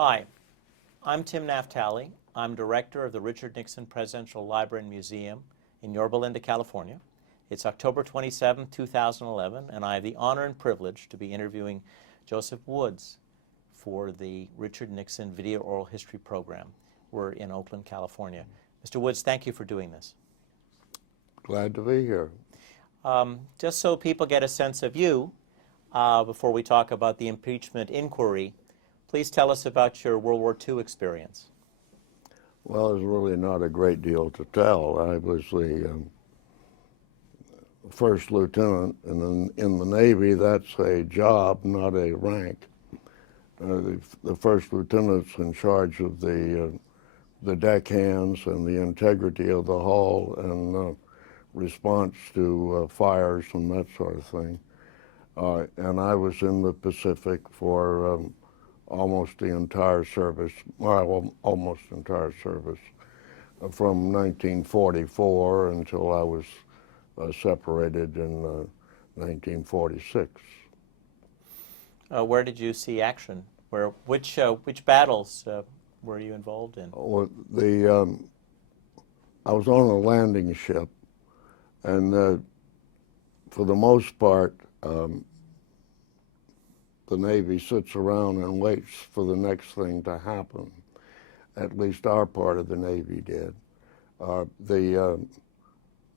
Hi, I'm Tim Naftali. I'm director of the Richard Nixon Presidential Library and Museum in Yorba Linda, California. It's October 27, 2011, and I have the honor and privilege to be interviewing Joseph Woods for the Richard Nixon Video Oral History Program. We're in Oakland, California. Mr. Woods, thank you for doing this. Glad to be here. Just so people get a sense of you, before we talk about the impeachment inquiry, please tell us about your World War II experience. Well, there's really not a great deal to tell. I was the first lieutenant, and in the Navy, that's a job, not a rank. The first lieutenant's in charge of the deckhands and the integrity of the hull and response to fires and that sort of thing. And I was in the Pacific for almost the entire service, well, almost entire service, from 1944 until I was separated in 1946. Where did you see action? Which battles were you involved in? Well, I was on a landing ship, and for the most part, the Navy sits around and waits for the next thing to happen. At least our part of the Navy did. The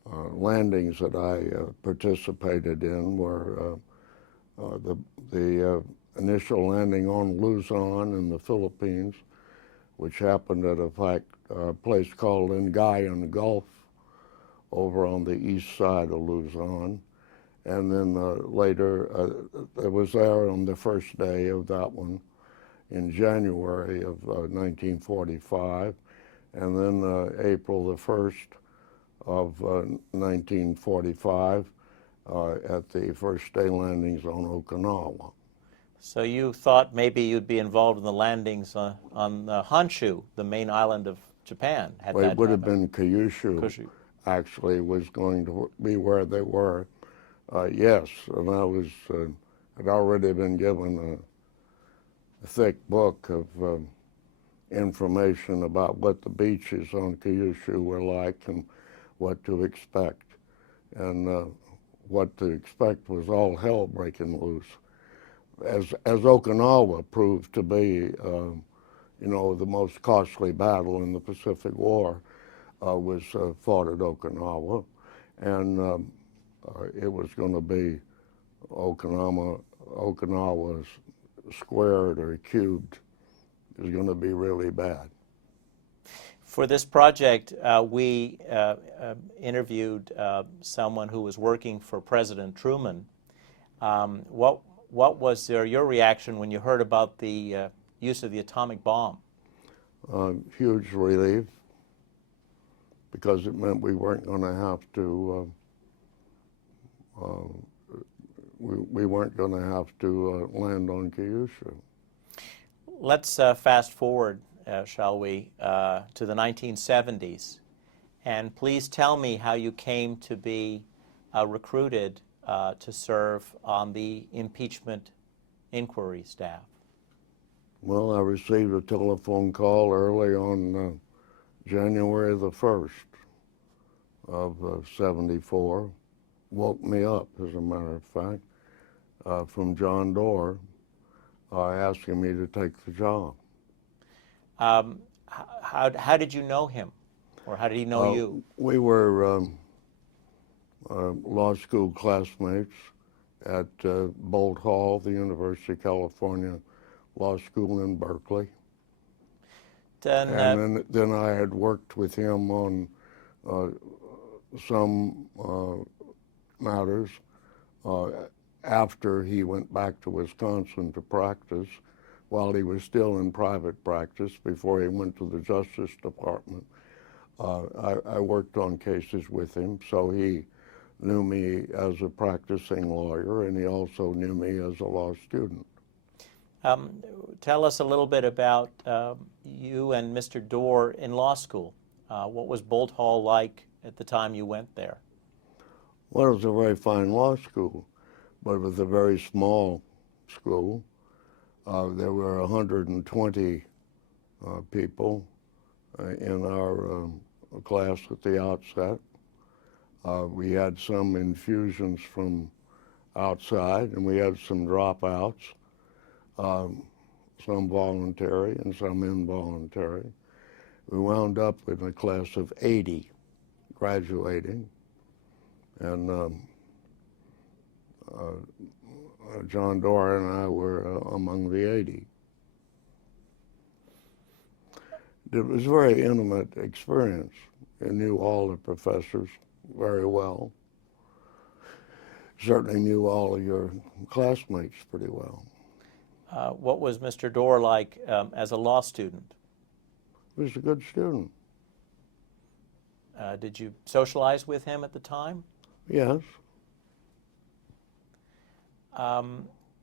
landings that I participated in were the initial landing on Luzon in the Philippines, which happened at a place called Lingayen Gulf over on the east side of Luzon. And then later, it was there on the first day of that one in January of 1945, and then April the 1st of 1945 at the first day landings on Okinawa. So you thought maybe you'd be involved in the landings on Honshu, the main island of Japan. Well, it would have been Kyushu, actually, was going to be where they were. Yes, and I was had already been given a thick book of information about what the beaches on Kyushu were like and what to expect. And what to expect was all hell breaking loose. As Okinawa proved to be, the most costly battle in the Pacific War was fought at Okinawa, and it was going to be Okinawa squared or cubed. It was going to be really bad. For this project, we interviewed someone who was working for President Truman. What was your reaction when you heard about the use of the atomic bomb? Huge relief, because it meant we weren't going to have to we weren't going to have to land on Kyushu. Let's fast forward, shall we, to the 1970s. And please tell me how you came to be recruited to serve on the impeachment inquiry staff. Well, I received a telephone call early on January the 1st of 74. Woke me up, as a matter of fact, from John Doerr, asking me to take the job. How did you know him, or how did he know you? We were law school classmates at Bolt Hall, the University of California Law School in Berkeley. And then I had worked with him on some matters after he went back to Wisconsin to practice, while he was still in private practice before he went to the Justice Department. I worked on cases with him, so he knew me as a practicing lawyer, and he also knew me as a law student. Tell us a little bit about you and Mr. Doerr in law school. What was Bolt Hall like at the time you went there? Well, it was a very fine law school, but it was a very small school. There were 120 people in our class at the outset. We had some infusions from outside, and we had some dropouts, some voluntary and some involuntary. We wound up with a class of 80 graduating, and John Doerr and I were among the 80. It was a very intimate experience. I knew all the professors very well. Certainly knew all of your classmates pretty well. What was Mr. Doerr like as a law student? He was a good student. Did you socialize with him at the time? Yes.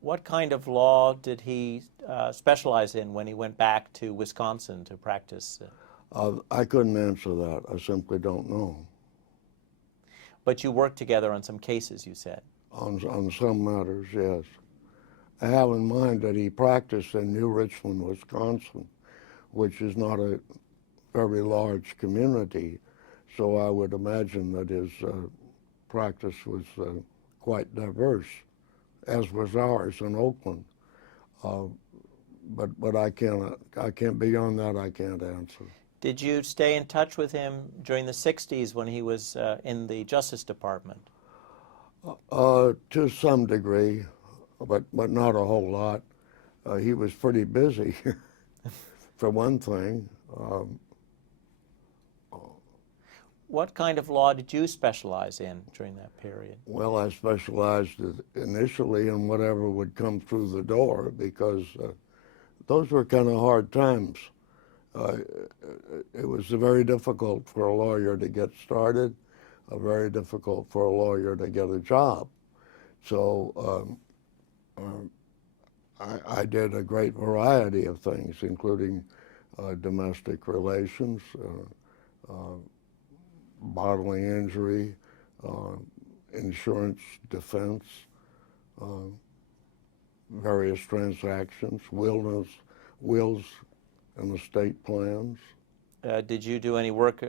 What kind of law did he specialize in when he went back to Wisconsin to practice? I couldn't answer that. I simply don't know. But you worked together on some cases, you said. On some matters, yes. I have in mind that he practiced in New Richmond, Wisconsin, which is not a very large community, so I would imagine that his practice was quite diverse, as was ours in Oakland. But I can't beyond that, I can't answer. Did you stay in touch with him during the 60s when he was in the Justice Department? To some degree, but not a whole lot. He was pretty busy, for one thing. What kind of law did you specialize in during that period? Well, I specialized initially in whatever would come through the door, because those were kind of hard times. It was very difficult for a lawyer to get started, very difficult for a lawyer to get a job. So I did a great variety of things, including domestic relations, bodily injury, insurance defense, various transactions, wills and estate plans. Did you do any work,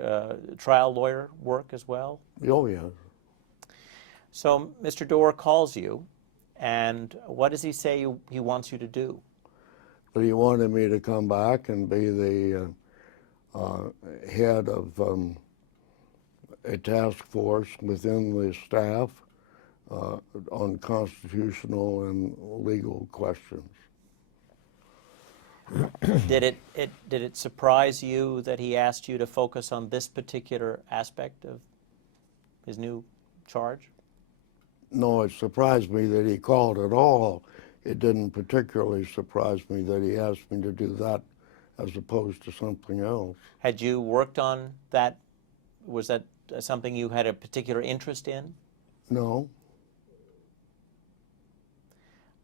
trial lawyer work as well? Oh, yeah. So Mr. Doerr calls you, and what does he say he wants you to do? But he wanted me to come back and be the head of a task force within the staff on constitutional and legal questions. Did it surprise you that he asked you to focus on this particular aspect of his new charge? No, it surprised me that he called at all. It didn't particularly surprise me that he asked me to do that as opposed to something else. Had you worked on that? Was that something you had a particular interest in? No.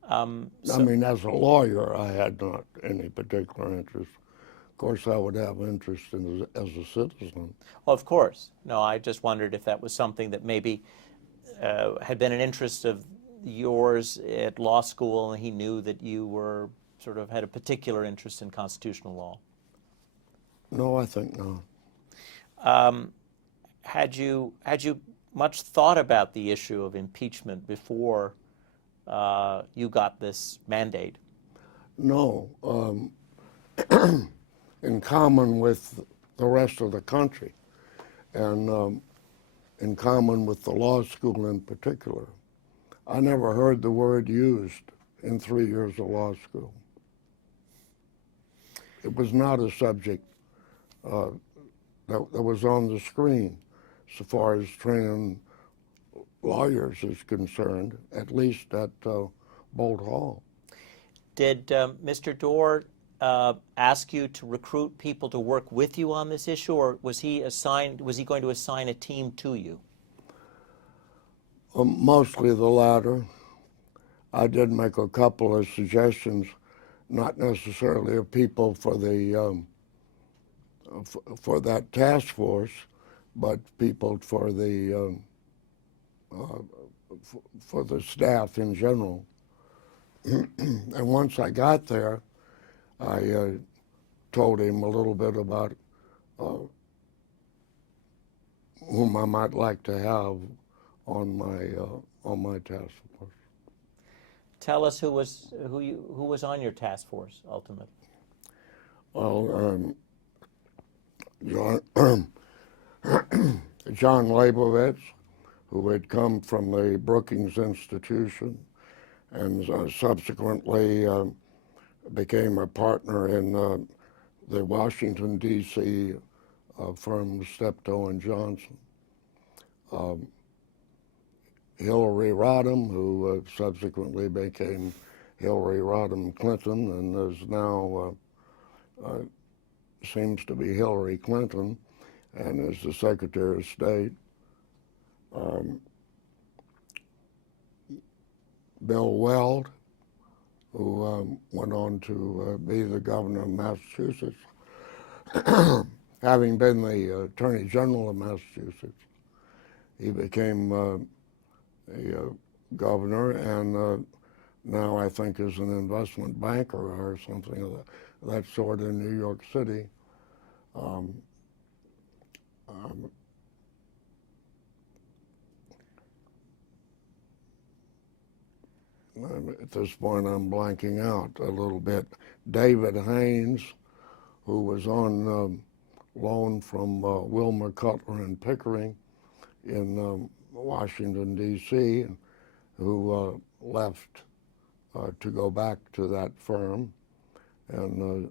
I mean, as a lawyer, I had not any particular interest. Of course, I would have interest as a citizen. Well, of course. No, I just wondered if that was something that maybe had been an interest of yours at law school, and he knew that you were sort of had a particular interest in constitutional law. No, I think not. Had you much thought about the issue of impeachment before you got this mandate? No. In common with the rest of the country, and in common with the law school in particular, I never heard the word used in 3 years of law school. It was not a subject that was on the screen so far as training lawyers is concerned, at least at Bolt Hall. Did Mr. Doerr ask you to recruit people to work with you on this issue, or was he going to assign a team to you? Mostly the latter. I did make a couple of suggestions, not necessarily of people for the for that task force, but people for the staff in general. And once I got there, I told him a little bit about whom I might like to have on my task force. Tell us who was on your task force ultimately. Well, John John Leibowitz, who had come from the Brookings Institution and subsequently became a partner in the Washington, D.C. Firm Steptoe and Johnson. Hillary Rodham, who subsequently became Hillary Rodham Clinton and is now seems to be Hillary Clinton and is the Secretary of State. Bill Weld, who went on to be the governor of Massachusetts, having been the Attorney General of Massachusetts. He became a governor and now I think is an investment banker or something of that sort in New York City. At this point, I'm blanking out a little bit. David Haynes, who was on loan from Wilmer Cutler and Pickering in Washington, D.C., who left to go back to that firm and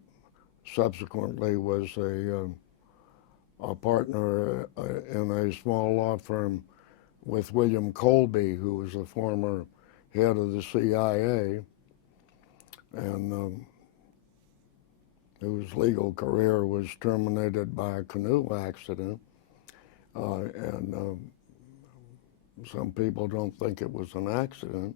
subsequently was a partner in a small law firm with William Colby, who was a former head of the CIA and whose legal career was terminated by a canoe accident. And some people don't think it was an accident.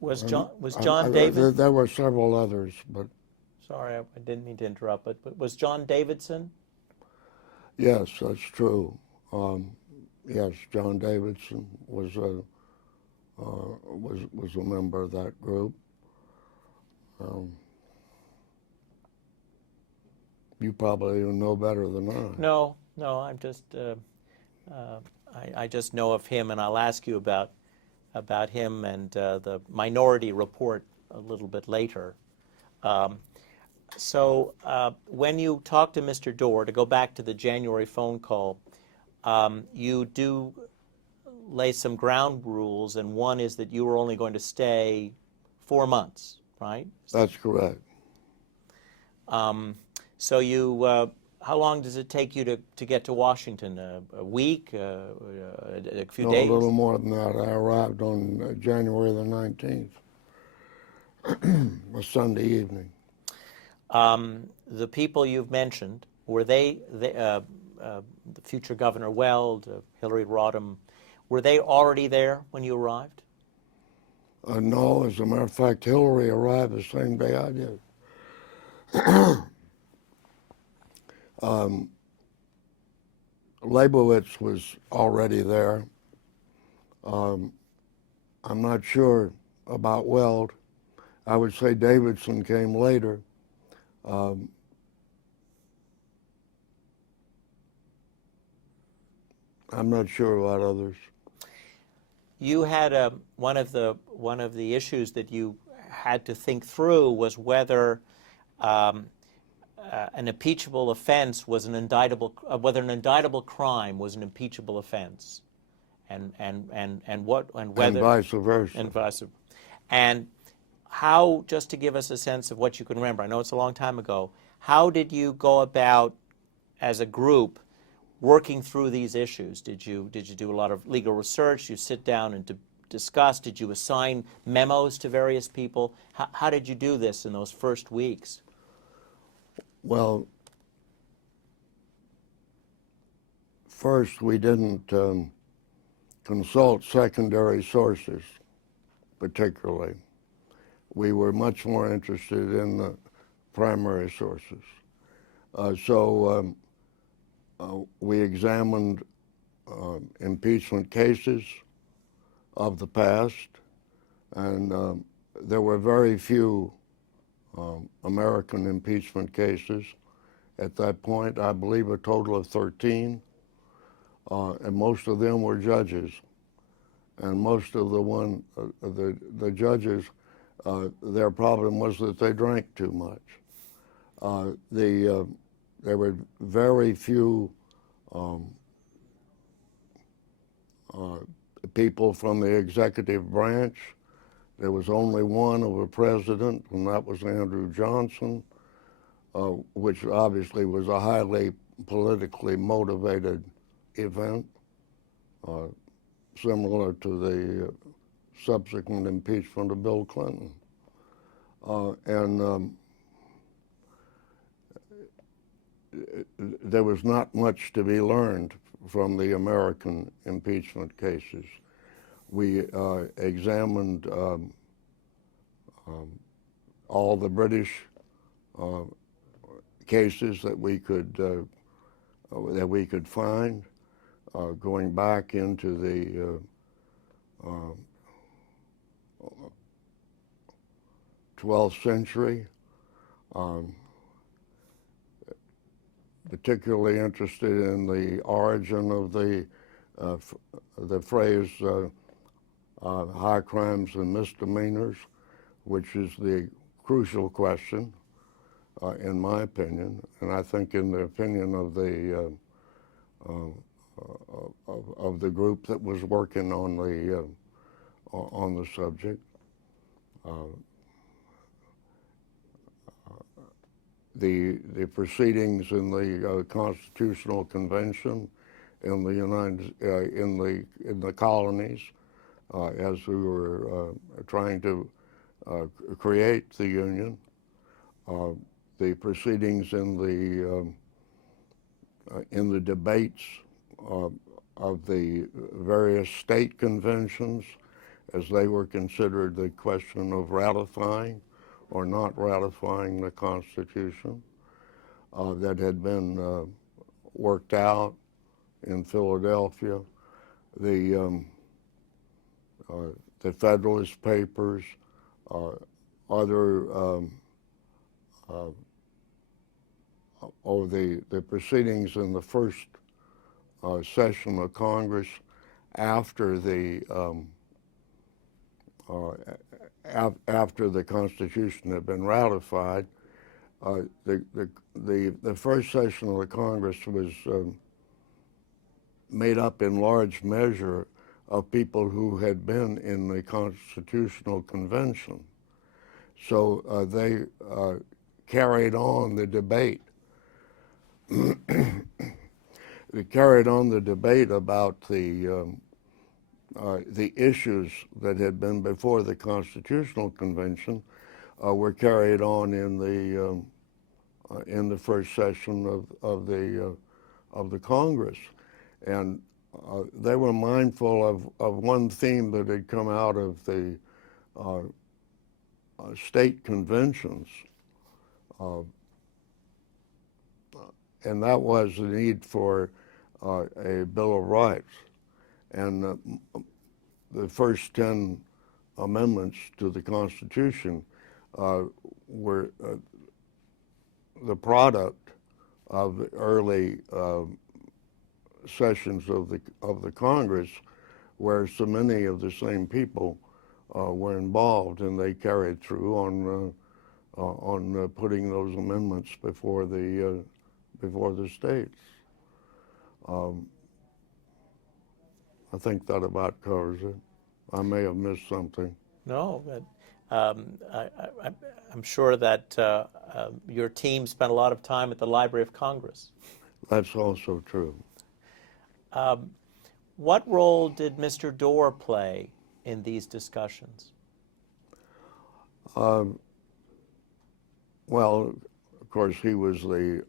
Was John David? There were several others, but sorry, I didn't mean to interrupt. But was John Davidson? yes, that's true. Yes, John Davidson was a member of that group. You probably know better than I. No, I'm just I just know of him, and I'll ask you about him and the Minority Report a little bit later. So when you talk to Mr. Doar, to go back to the January phone call, you do lay some ground rules, and one is that you were only going to stay 4 months, right? That's correct. So you, how long does it take you to get to Washington? A week? A few days? A little more than that. I arrived on January the 19th, a Sunday evening. The people you've mentioned, were they the future Governor Weld, Hillary Rodham, were they already there when you arrived? No, as a matter of fact, Hillary arrived the same day I did. Leibowitz was already there. I'm not sure about Weld. I would say Davidson came later. I'm not sure about others. You had one of the issues that you had to think through was whether an impeachable offense was an indictable, whether an indictable crime was an impeachable offense, and whether And vice versa. and vice versa. And how, just to give us a sense of what you can remember, I know it's a long time ago, how did you go about as a group working through these issues? Did you do a lot of legal research? Did you sit down and discuss? Did you assign memos to various people? How did you do this in those first weeks? Well, first we didn't consult secondary sources particularly. We were much more interested in the primary sources. So we examined impeachment cases of the past, and there were very few American impeachment cases at that point. I believe a total of 13, and most of them were judges. And most of the judges, their problem was that they drank too much. There were very few people from the executive branch. There was only one of a president, and that was Andrew Johnson, which obviously was a highly politically motivated event, similar to the subsequent impeachment of Bill Clinton. There was not much to be learned from the American impeachment cases. We examined all the British cases that we could find, going back into the 12th century. Particularly interested in the origin of the phrase high crimes and misdemeanors, which is the crucial question, in my opinion, and I think in the opinion of the group that was working on the subject. The proceedings in the Constitutional Convention in the colonies, as we were trying to create the Union, the proceedings in the debates of the various state conventions, as they were considered the question of ratifying or not ratifying the Constitution, that had been worked out in Philadelphia, the Federalist Papers, the proceedings in the first session of Congress after the Constitution had been ratified. The first session of the Congress was made up in large measure of people who had been in the Constitutional Convention. So they carried on the debate. They carried on the debate about the issues that had been before the Constitutional Convention were carried on in the first session of the Congress, and they were mindful of one theme that had come out of the state conventions, and that was the need for a Bill of Rights. And the first 10 amendments to the Constitution were the product of the early sessions of the Congress, where so many of the same people were involved, and they carried through on putting those amendments before the states. I think that about covers it. I may have missed something. No, but I'm sure that your team spent a lot of time at the Library of Congress. That's also true. What role did Mr. Dorr play in these discussions? Well, of course, he was the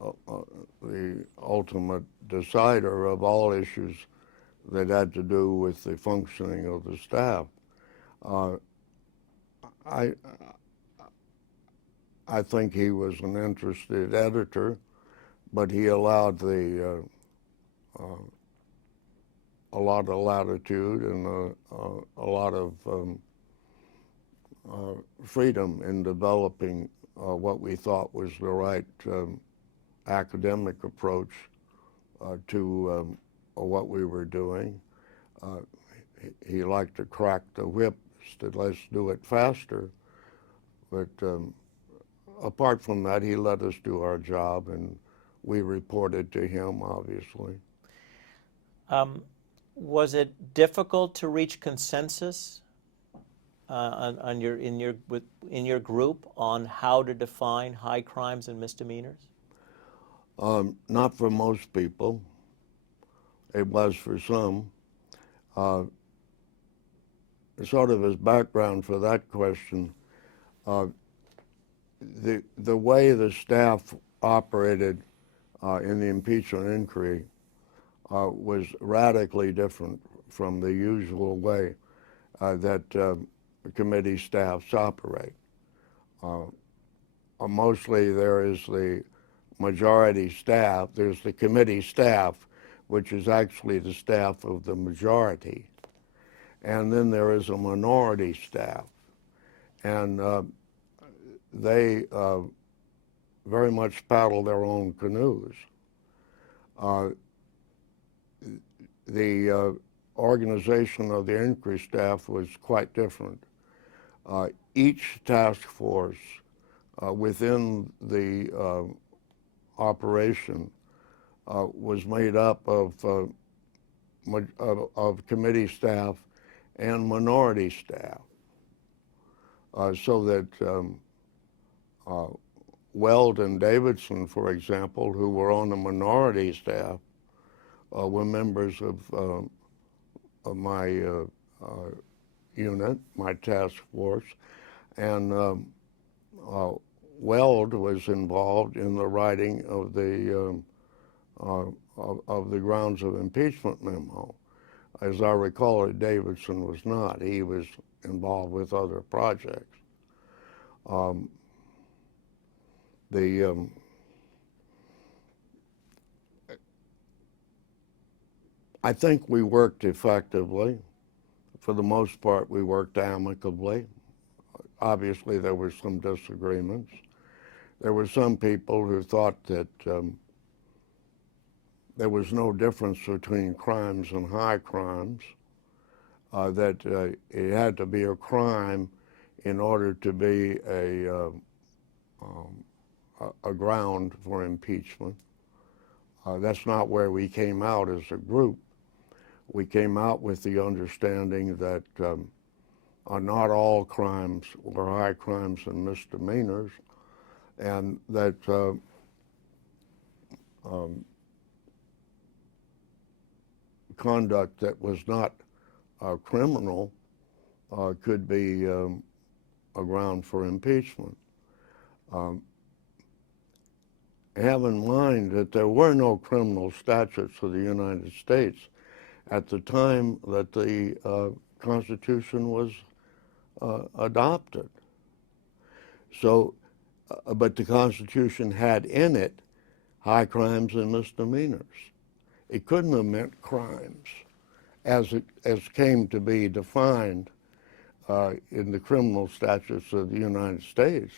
ultimate decider of all issues that had to do with the functioning of the staff. I think he was an interested editor, but he allowed the a lot of latitude and a lot of freedom in developing what we thought was the right academic approach to what we were doing. He liked to crack the whip, said, let's do it faster. But apart from that, he let us do our job, and we reported to him, obviously. Was it difficult to reach consensus in your group on how to define high crimes and misdemeanors? Not for most people. It was for some. Sort of as background for that question, the way the staff operated in the impeachment inquiry was radically different from the usual way that committee staffs operate. Mostly there is the majority staff, there's the committee staff, which is actually the staff of the majority. And then there is a minority staff. And they very much paddle their own canoes. The organization of the inquiry staff was quite different. Each task force within the operation was made up of committee staff and minority staff, so that Weld and Davidson, for example, who were on the minority staff, were members of my unit, my task force, and Weld was involved in the writing of the grounds of impeachment memo. As I recall it, Davidson was not. He was involved with other projects. I think we worked effectively. For the most part, we worked amicably. Obviously, there were some disagreements. There were some people who thought that there was no difference between crimes and high crimes, that it had to be a crime in order to be a ground for impeachment. That's not where we came out as a group. We came out with the understanding that not all crimes were high crimes and misdemeanors, and that conduct that was not criminal could be a ground for impeachment. Have in mind that there were no criminal statutes of the United States at the time that the Constitution was adopted. So, but the Constitution had in it high crimes and misdemeanors. It couldn't have meant crimes as came to be defined in the criminal statutes of the United States,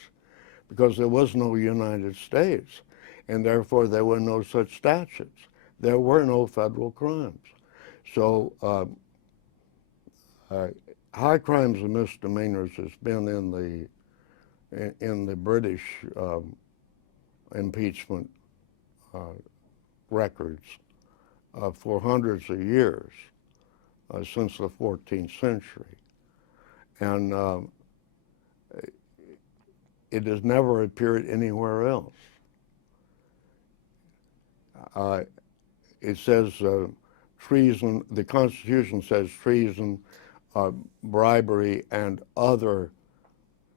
because there was no United States, and therefore there were no such statutes. There were no federal crimes. So high crimes and misdemeanors has been in the British impeachment records for hundreds of years, since the 14th century. And it has never appeared anywhere else. It says treason, the Constitution says treason, bribery, and other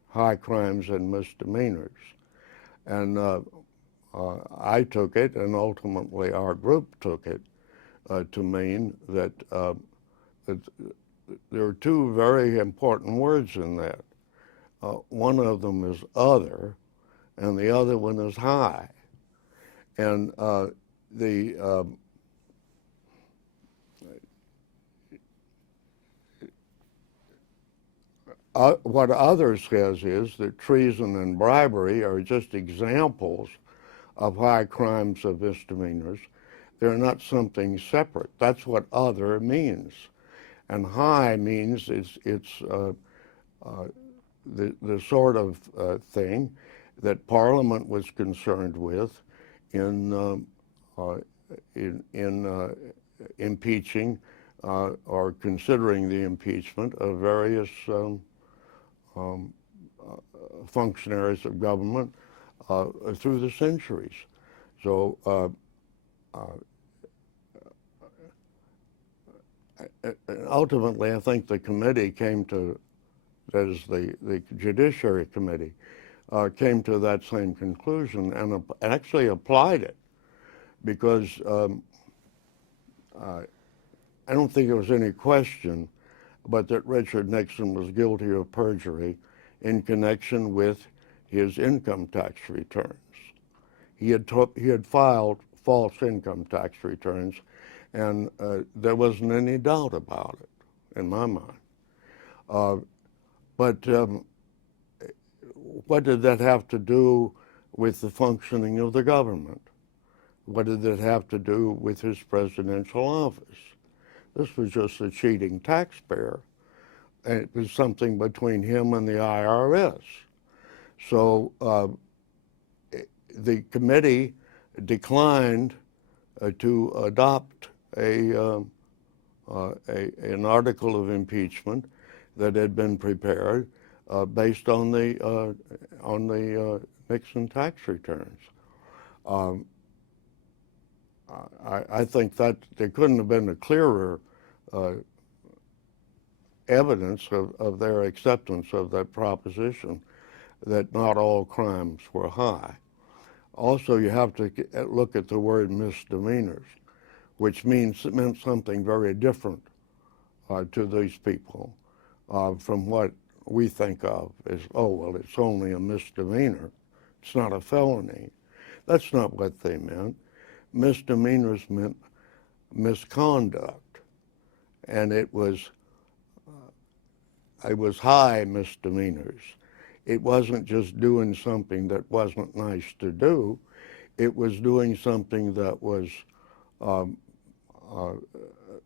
high crimes and misdemeanors. And I took it, and ultimately our group took it, to mean that, that there are two very important words in that. One of them is other, and the other one is high. And what others says is that treason and bribery are just examples of high crimes of misdemeanors. They're not something separate. That's what other means. And high means it's the sort of thing that Parliament was concerned with in impeaching or considering the impeachment of various functionaries of government through the centuries. So ultimately, I think the committee came to, that is the Judiciary Committee, came to that same conclusion and actually applied it, because I don't think there was any question but that Richard Nixon was guilty of perjury in connection with his income tax returns. He had filed false income tax returns, and there wasn't any doubt about it in my mind. But what did that have to do with the functioning of the government? What did it have to do with his presidential office? This was just a cheating taxpayer. And it was something between him and the IRS. So the committee declined to adopt an article of impeachment that had been prepared based on the Nixon tax returns. I think that there couldn't have been a clearer evidence of their acceptance of that proposition that not all crimes were high. Also, you have to look at the word misdemeanors, which meant something very different to these people from what we think of as, oh, well, it's only a misdemeanor. It's not a felony. That's not what they meant. Misdemeanors meant misconduct, and it was high misdemeanors. It wasn't just doing something that wasn't nice to do. It was doing something that was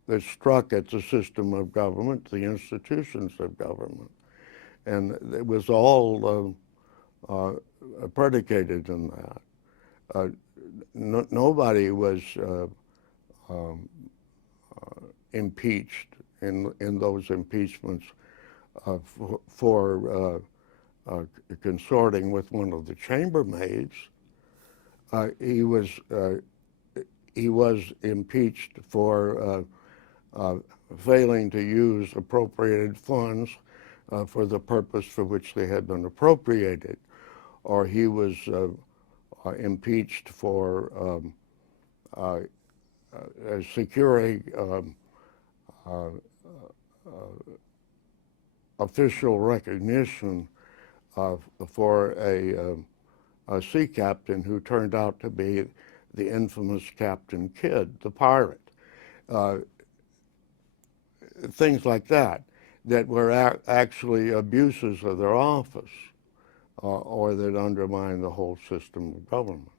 that struck at the system of government, the institutions of government, and it was all predicated in that. Nobody was impeached in those impeachments for consorting with one of the chambermaids. He was impeached for failing to use appropriated funds for the purpose for which they had been appropriated, or he was impeached for securing official recognition for a sea captain who turned out to be the infamous Captain Kidd, the pirate. Things like that were actually abuses of their office or that undermined the whole system of government.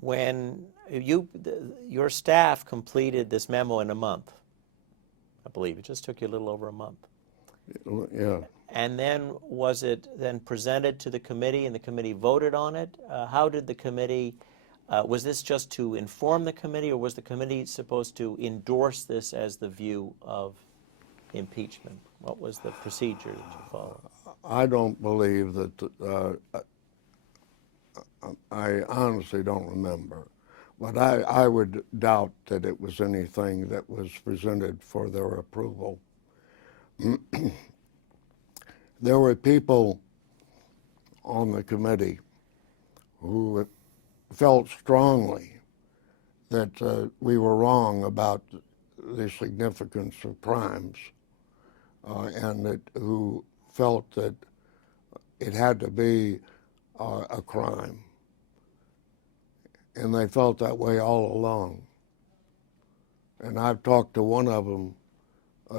When your staff completed this memo in a month, I believe it just took you a little over a month. Yeah. And then was it then presented to the committee and the committee voted on it? How did the committee, was this just to inform the committee, or was the committee supposed to endorse this as the view of impeachment? What was the procedure that you followed? I don't believe that, I honestly don't remember, but I would doubt that it was anything that was presented for their approval. There were people on the committee who felt strongly that we were wrong about the significance of crimes, and who felt that it had to be a crime. And they felt that way all along. And I've talked to one of them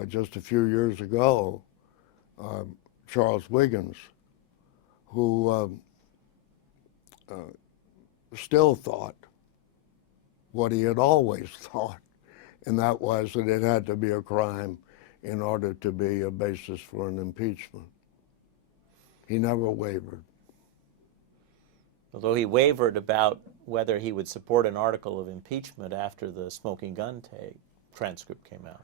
just a few years ago, Charles Wiggins, who still thought what he had always thought, and that was that it had to be a crime in order to be a basis for an impeachment. He never wavered. Although he wavered about whether he would support an article of impeachment after the smoking gun transcript came out.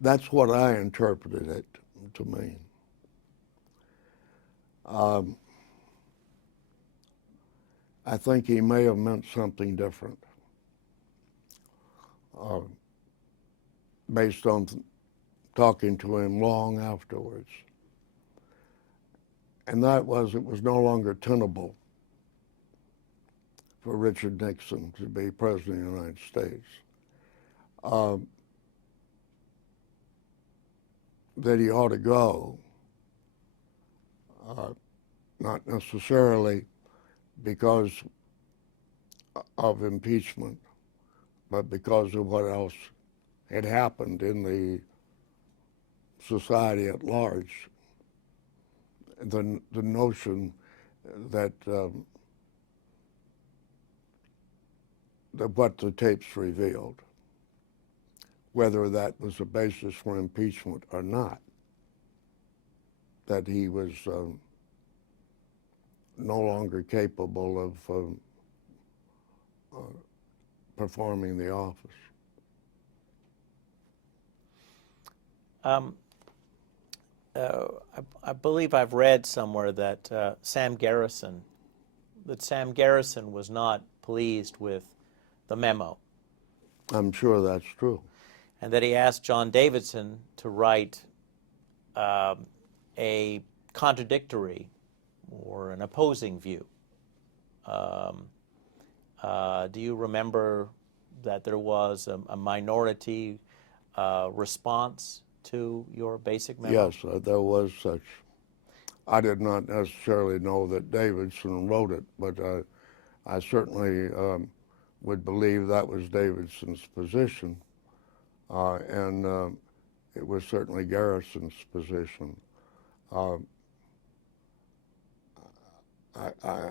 That's what I interpreted it to mean. I think he may have meant something different based on talking to him long afterwards. And that was, it was no longer tenable for Richard Nixon to be president of the United States. That he ought to go, not necessarily because of impeachment, but because of what else had happened in the society at large. The notion that what the tapes revealed, whether that was a basis for impeachment or not, that he was no longer capable of performing the office. I believe I've read somewhere that Sam Garrison was not pleased with the memo. I'm sure that's true. And that he asked John Davidson to write a contradictory or an opposing view. Do you remember that there was a minority response to your basic memo? Yes, there was such. I did not necessarily know that Davidson wrote it, but I certainly would believe that was Davidson's position, and it was certainly Garrison's position.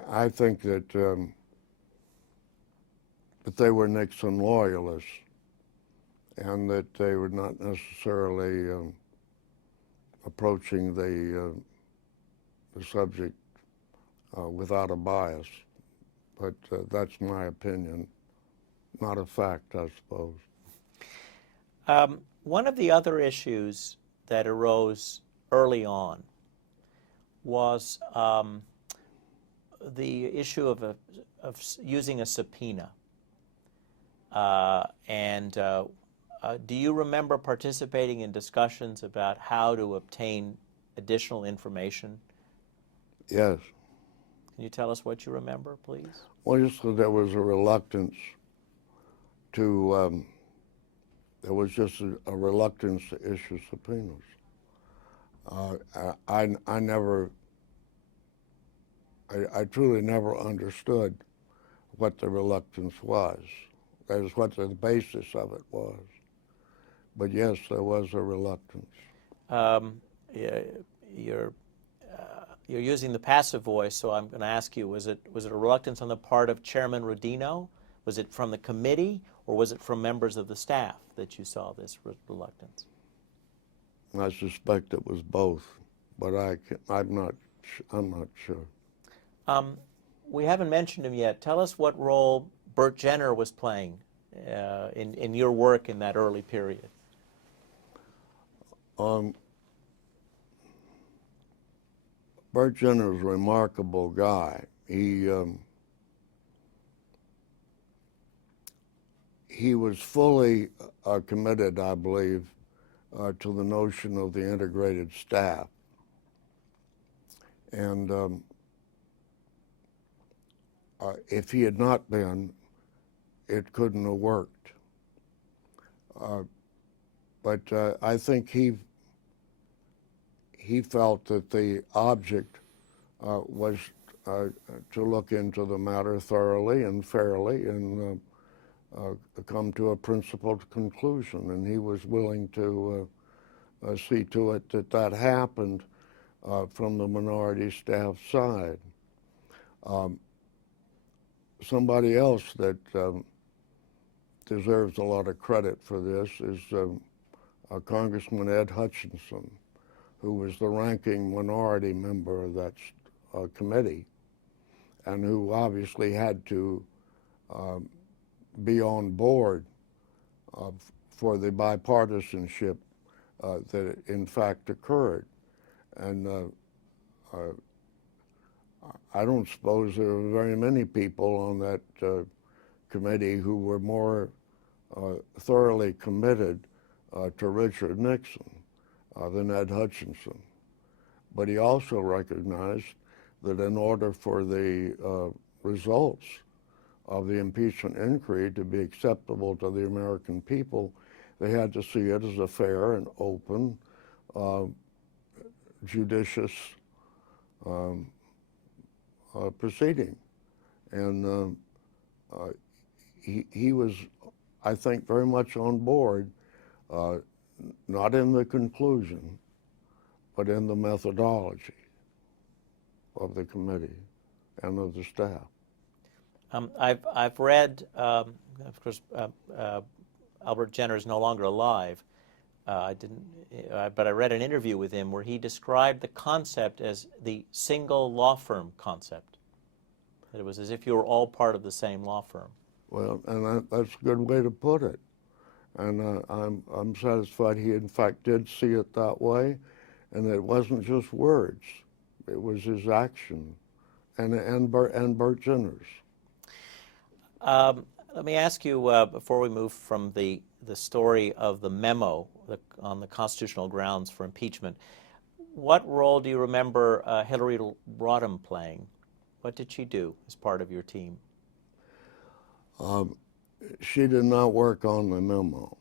I think that they were Nixon loyalists, and that they were not necessarily approaching the subject without a bias. But that's my opinion, not a fact, I suppose. One of the other issues that arose early on was the issue of using a subpoena. Do you remember participating in discussions about how to obtain additional information? Yes. Can you tell us what you remember, please? Well, just that there was a reluctance to, there was just a reluctance to issue subpoenas. I truly never understood what the reluctance was. That is what the basis of it was. But yes, there was a reluctance. You're using the passive voice, so I'm going to ask you, was it a reluctance on the part of Chairman Rodino? Was it from the committee, or was it from members of the staff that you saw this reluctance? I suspect it was both, but I'm not sure. We haven't mentioned him yet. Tell us what role Burt Jenner was playing in your work in that early period. Burt Jenner was a remarkable guy. He was fully committed, I believe, to the notion of the integrated staff. And if he had not been, it couldn't have worked. But I think he felt that the object was to look into the matter thoroughly and fairly and come to a principled conclusion, and he was willing to see to it that that happened from the minority staff side. Somebody else that deserves a lot of credit for this is Congressman Ed Hutchinson, who was the ranking minority member of that committee, and who obviously had to be on board for the bipartisanship that in fact occurred. And I don't suppose there were very many people on that committee who were more thoroughly committed to Richard Nixon than Ed Hutchinson. But he also recognized that in order for the results of the impeachment inquiry to be acceptable to the American people, they had to see it as a fair and open, judicious proceeding. And he was, I think, very much on board, not in the conclusion, but in the methodology of the committee and of the staff. I've read, of course, Albert Jenner is no longer alive. But I read an interview with him where he described the concept as the single law firm concept. That it was as if you were all part of the same law firm. Well, and that's a good way to put it. And I'm satisfied he in fact did see it that way, and it wasn't just words; it was his action, and Bert Jenner's. Let me ask you before we move from the story of the memo on the constitutional grounds for impeachment. What role do you remember Hillary Rodham playing? What did she do as part of your team? She did not work on the memo.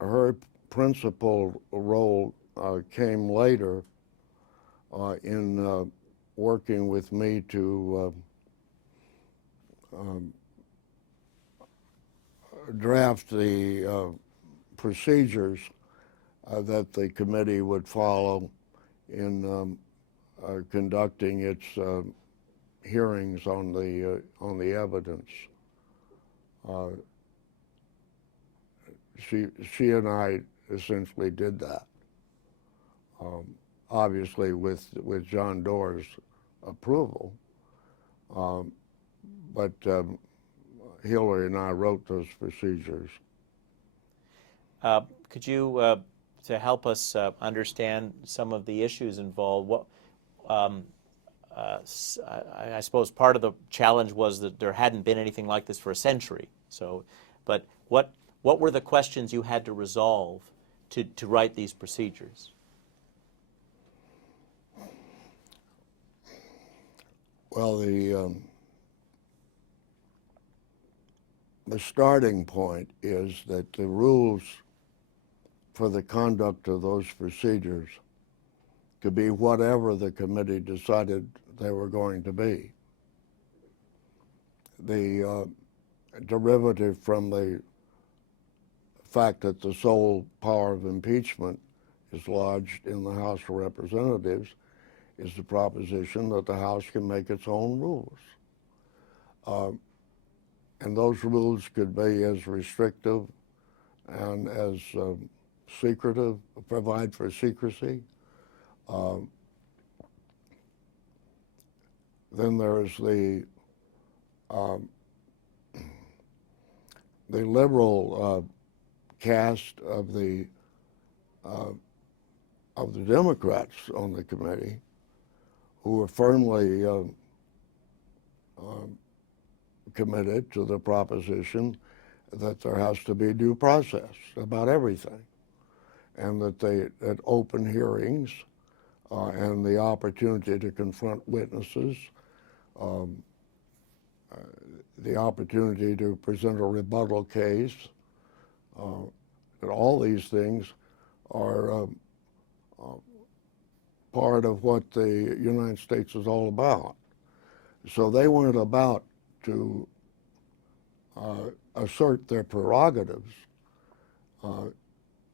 Her principal role came later in working with me to draft the procedures that the committee would follow in conducting its hearings on the evidence. She and I essentially did that, obviously with John Doerr's approval, but Hillary and I wrote those procedures. Could you, to help us understand some of the issues involved, what I suppose part of the challenge was that there hadn't been anything like this for a century. So, but what were the questions you had to resolve to write these procedures? Well, the starting point is that the rules for the conduct of those procedures could be whatever the committee decided they were going to be. The derivative from the fact that the sole power of impeachment is lodged in the House of Representatives is the proposition that the House can make its own rules. And those rules could be as restrictive and as secretive, provide for secrecy. Then there's the liberal cast of the Democrats on the committee, who were firmly committed to the proposition that there has to be due process about everything, and that open hearings and the opportunity to confront witnesses, the opportunity to present a rebuttal case, that all these things are part of what the United States is all about. So they weren't about to assert their prerogatives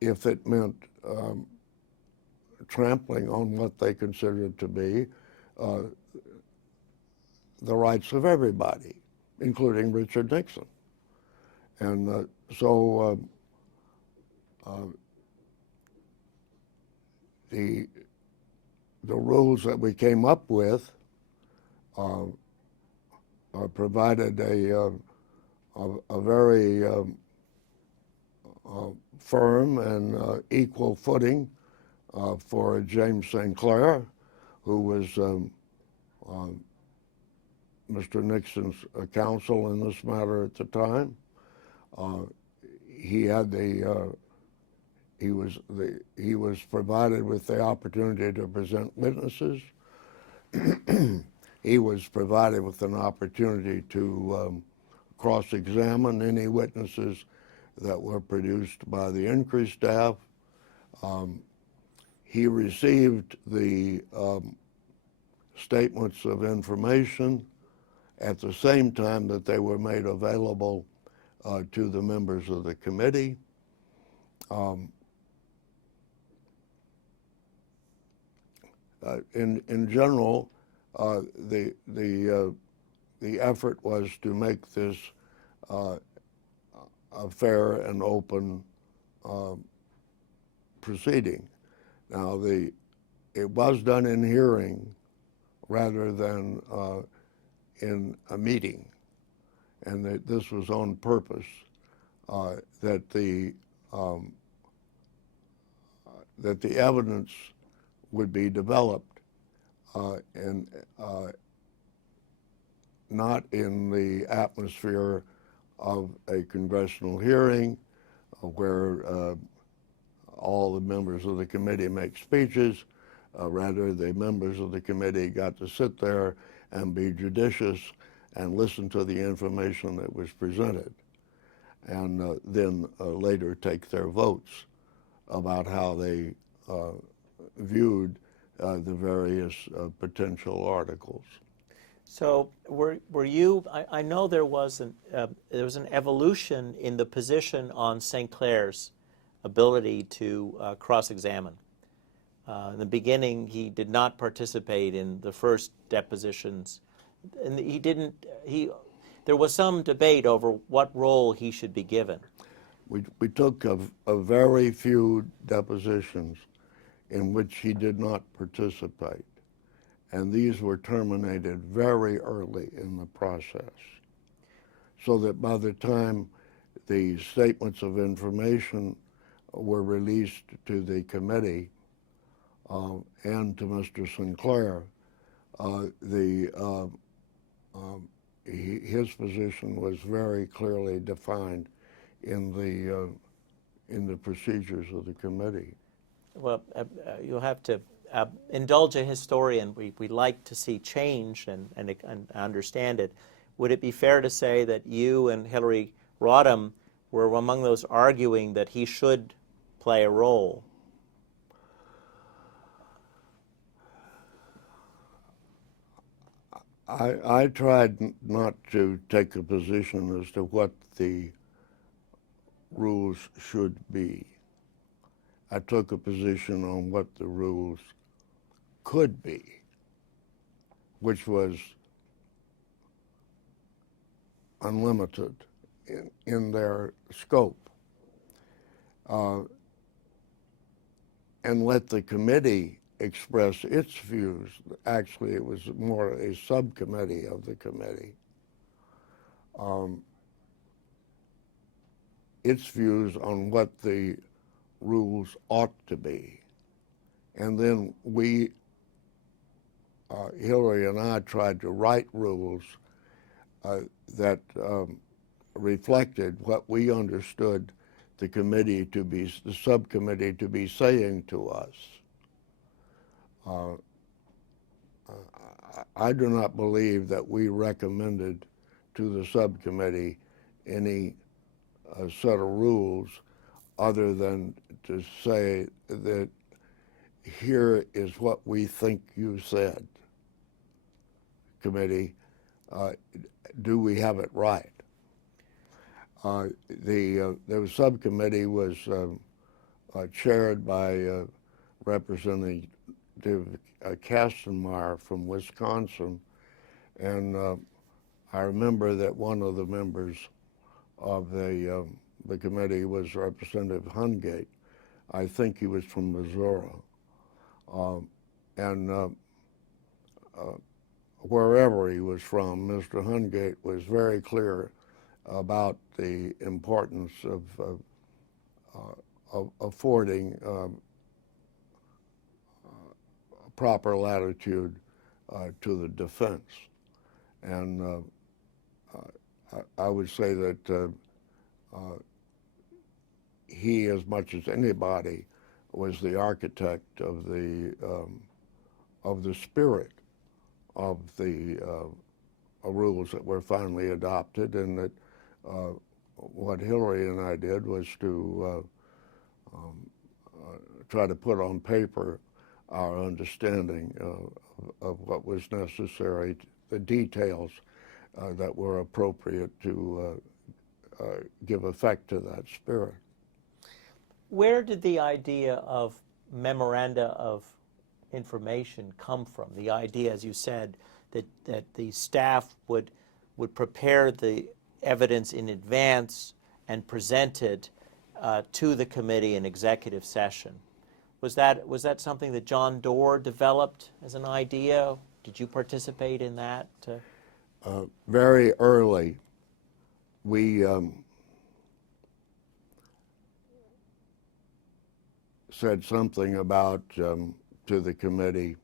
if it meant trampling on what they considered to be the rights of everybody, including Richard Nixon. And so the rules that we came up with provided a very firm and equal footing for James St. Clair, who was Mr. Nixon's counsel in this matter at the time. He was provided with the opportunity to present witnesses. He was provided with an opportunity to cross-examine any witnesses that were produced by the inquiry staff. He received the statements of information at the same time that they were made available to the members of the committee. In general, the effort was to make this a fair and open proceeding. Now, it was done in hearing rather than in a meeting, and that this was on purpose, that the evidence would be developed and not in the atmosphere of a congressional hearing where all the members of the committee make speeches. Rather, the members of the committee got to sit there and be judicious and listen to the information that was presented, and then later take their votes about how they viewed the various potential articles. So were you? I know there was an evolution in the position on St. Clair's ability to cross-examine. In the beginning, he did not participate in the first depositions, and there was some debate over what role he should be given. We took a very few depositions in which he did not participate, and these were terminated very early in the process, so that by the time the statements of information were released to the committee and to Mr. Sinclair, his position was very clearly defined in the procedures of the committee. Well, you'll have to indulge a historian. We like to see change and understand it. Would it be fair to say that you and Hillary Rodham were among those arguing that he should play a role? I tried not to take a position as to what the rules should be. I took a position on what the rules could be, which was unlimited in their scope, and let the committee express its views. Actually, it was more a subcommittee of the committee. Its views on what the rules ought to be. And then we, Hillary and I, tried to write rules that reflected what we understood the committee to be, the subcommittee to be saying to us. I do not believe that we recommended to the subcommittee any set of rules other than to say that here is what we think you said, committee. do we have it right? The subcommittee was chaired by Representative Kastenmeier from Wisconsin, and I remember that one of the members of the committee was Representative Hungate. I think he was from Missouri. And wherever he was from, Mr. Hungate was very clear about the importance of affording proper latitude to the defense. And I would say that he, as much as anybody, was the architect of the spirit of the rules that were finally adopted, and that what Hillary and I did was to try to put on paper our understanding of what was necessary, the details that were appropriate to give effect to that spirit. Where did the idea of memoranda of information come from? The idea, as you said, that the staff would prepare the evidence in advance and present it to the committee in executive session. Was that something that John Doerr developed as an idea? Did you participate in that? Very early, we said something about to the committee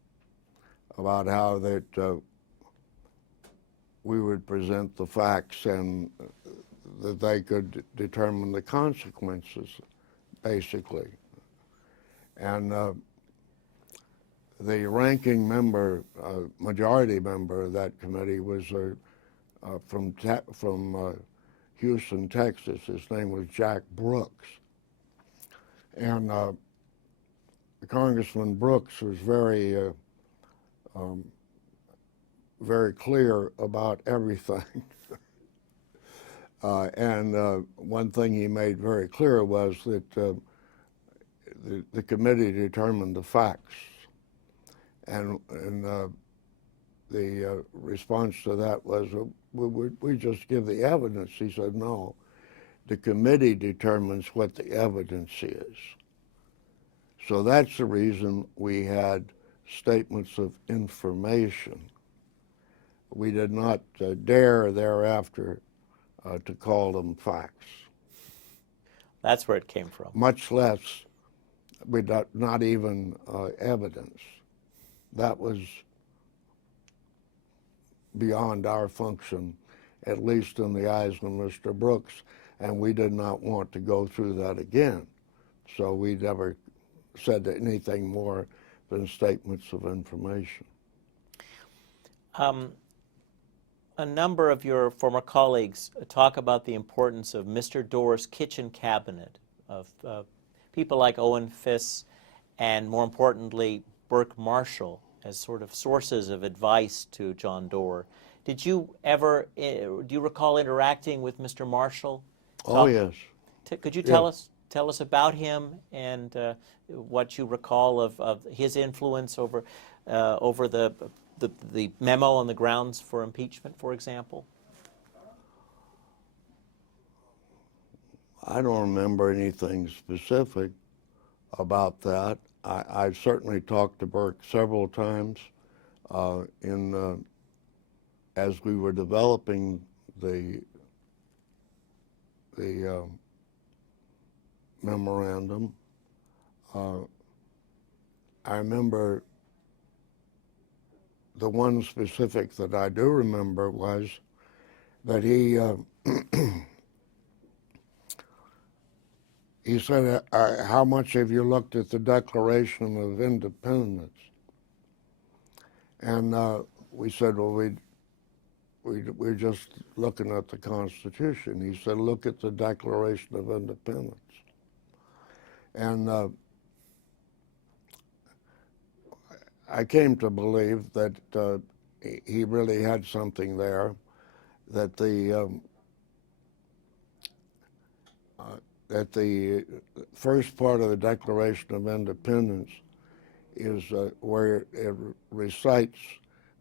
about how that we would present the facts and that they could determine the consequences, basically. And the ranking member, majority member of that committee was from Houston, Texas. His name was Jack Brooks. And Congressman Brooks was very clear about everything. And one thing he made very clear was that the committee determined the facts. And the response to that was, we just give the evidence. He said, no, the committee determines what the evidence is. So that's the reason we had statements of information. We did not dare thereafter to call them facts. That's where it came from. Much less, not even evidence. That was beyond our function, at least in the eyes of Mr. Brooks, and we did not want to go through that again. So we never said anything more than statements of information. A number of your former colleagues talk about the importance of Mr. Doerr's kitchen cabinet, of people like Owen Fiss and, more importantly, Burke Marshall as sort of sources of advice to John Doerr. Did you ever, do you recall interacting with Mr. Marshall? Oh, yes. Could you tell us about him and what you recall of his influence over the memo on the grounds for impeachment, for example? I don't remember anything specific about that. I certainly talked to Burke several times as we were developing the memorandum. I remember the one specific that I do remember was that he he said, how much have you looked at the Declaration of Independence? And we said, well, we're just looking at the Constitution. He said, look at the Declaration of Independence. And I came to believe that he really had something there. That the first part of the Declaration of Independence is where it recites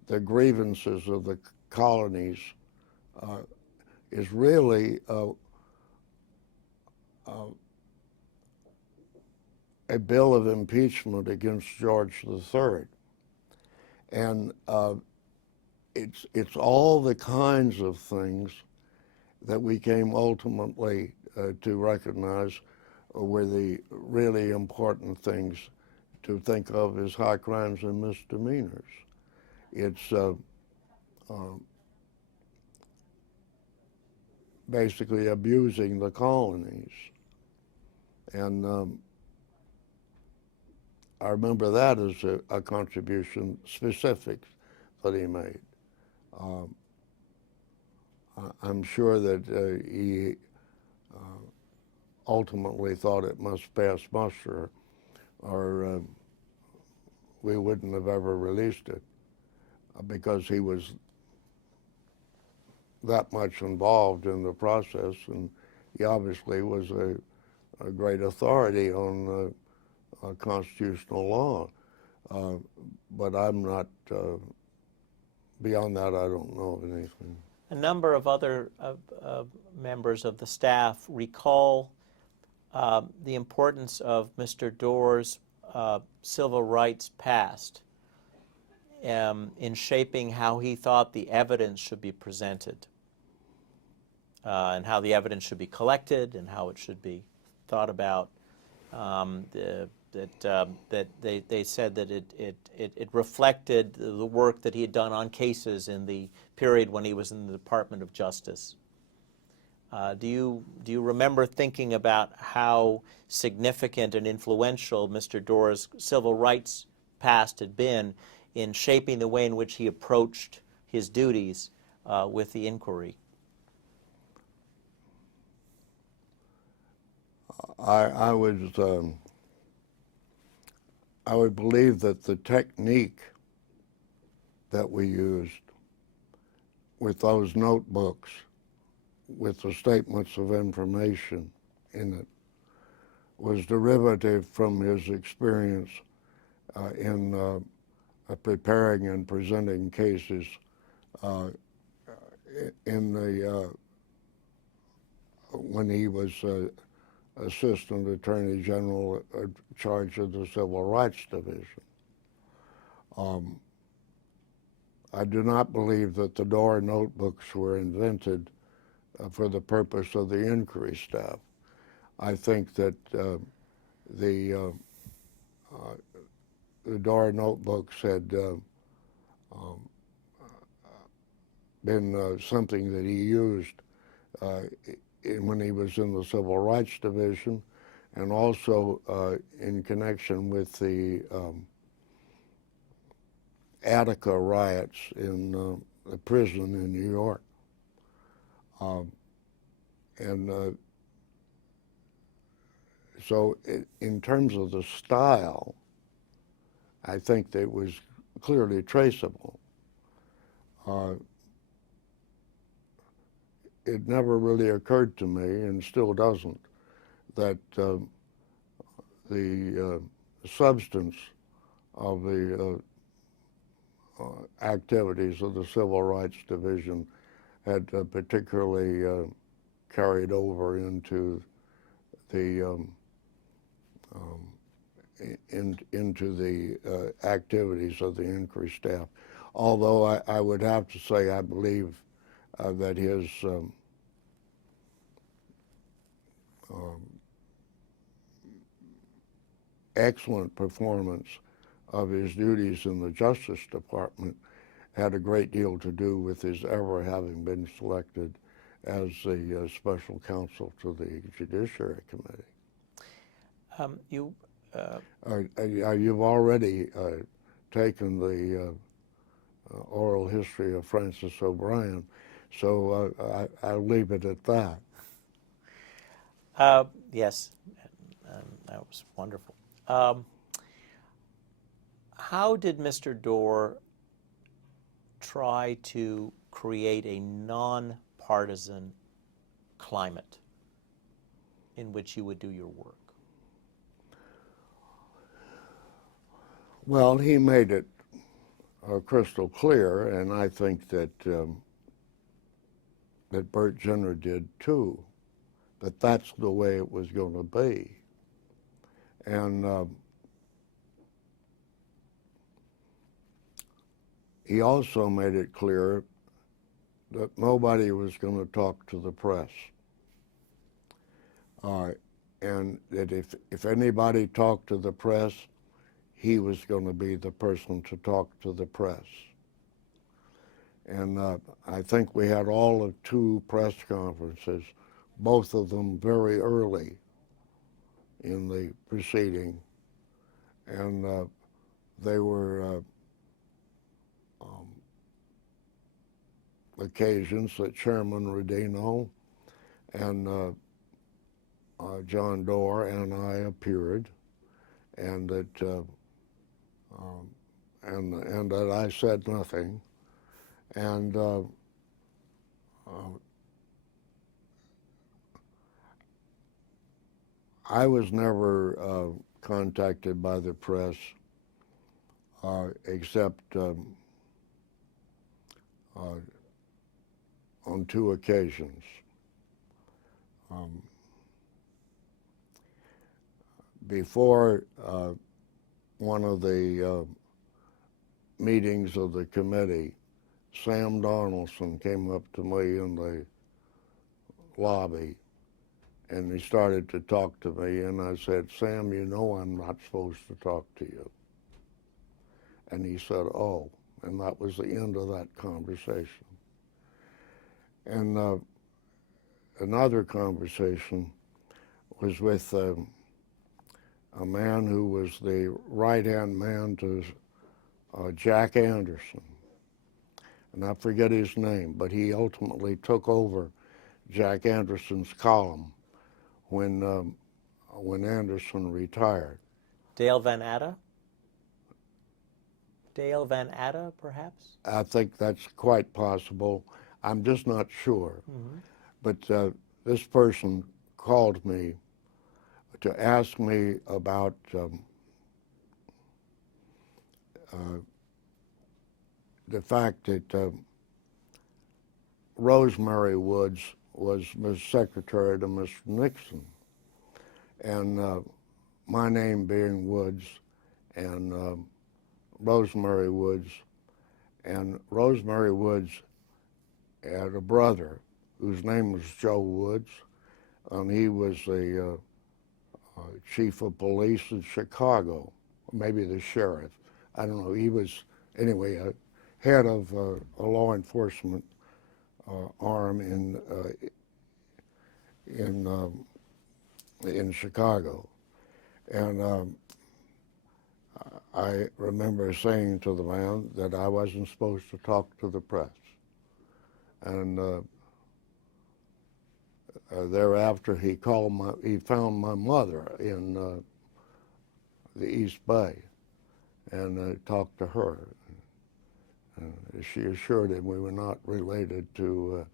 the grievances of the colonies, is really a bill of impeachment against George III. And it's all the kinds of things that we came ultimately to recognize were the really important things to think of as high crimes and misdemeanors. It's basically abusing the colonies. And I remember that as a contribution specific that he made. I'm sure that he ultimately thought it must pass muster, or we wouldn't have ever released it, because he was that much involved in the process, and he obviously was a great authority on constitutional law. But I'm not, beyond that, I don't know of anything. A number of other members of the staff recall the importance of Mr. Doerr's civil rights past in shaping how he thought the evidence should be presented, and how the evidence should be collected and how it should be thought about. That they said that it reflected the work that he had done on cases in the period when he was in the Department of Justice. Do you remember thinking about how significant and influential Mr. Doerr's civil rights past had been in shaping the way in which he approached his duties with the inquiry? I would believe that the technique that we used with those notebooks, with the statements of information in it, was derivative from his experience in preparing and presenting cases in the when he was Assistant Attorney General in charge of the Civil Rights Division. I do not believe that the Doerr notebooks were invented for the purpose of the inquiry staff. I think that the Doerr notebooks had been something that he used when he was in the Civil Rights Division, and also in connection with the Attica riots in the prison in New York. So in terms of the style, I think that it was clearly traceable. It never really occurred to me, and still doesn't, that the substance of the activities of the Civil Rights Division had particularly carried over into the into the activities of the inquiry staff. Although I would have to say I believe that his excellent performance of his duties in the Justice Department had a great deal to do with his ever having been selected as the special counsel to the Judiciary Committee. You've already taken the oral history of Francis O'Brien, so I'll leave it at that. Yes, that was wonderful. How did Mr. Doerr try to create a non-partisan climate in which you would do your work? Well, he made it crystal clear, and I think that that Burt Jenner did too, that that's the way it was going to be. And he also made it clear that nobody was going to talk to the press. And that if anybody talked to the press, he was going to be the person to talk to the press. And I think we had all of 2 press conferences, both of them very early in the proceeding. And they were occasions that Chairman Rodino and John Doerr and I appeared, and that and that I said nothing, and I was never contacted by the press except on 2 occasions. Before one of the meetings of the committee, Sam Donaldson came up to me in the lobby, and he started to talk to me, and I said, "Sam, you know I'm not supposed to talk to you." And he said, "Oh," and that was the end of that conversation. And another conversation was with a man who was the right-hand man to Jack Anderson. And I forget his name, but he ultimately took over Jack Anderson's column when Anderson retired. Dale Van Atta? Dale Van Atta, perhaps? I think that's quite possible. I'm just not sure. Mm-hmm. But this person called me to ask me about the fact that Rosemary Woods was Ms. Secretary to Mr. Nixon, and my name being Woods, and Rosemary Woods, and Rosemary Woods had a brother whose name was Joe Woods, and he was the chief of police in Chicago, maybe the sheriff. I don't know. He was, anyway, a head of a law enforcement arm in Chicago. And I remember saying to the man that I wasn't supposed to talk to the press. And thereafter, he found my mother in the East Bay, and talked to her. She assured him we were not related to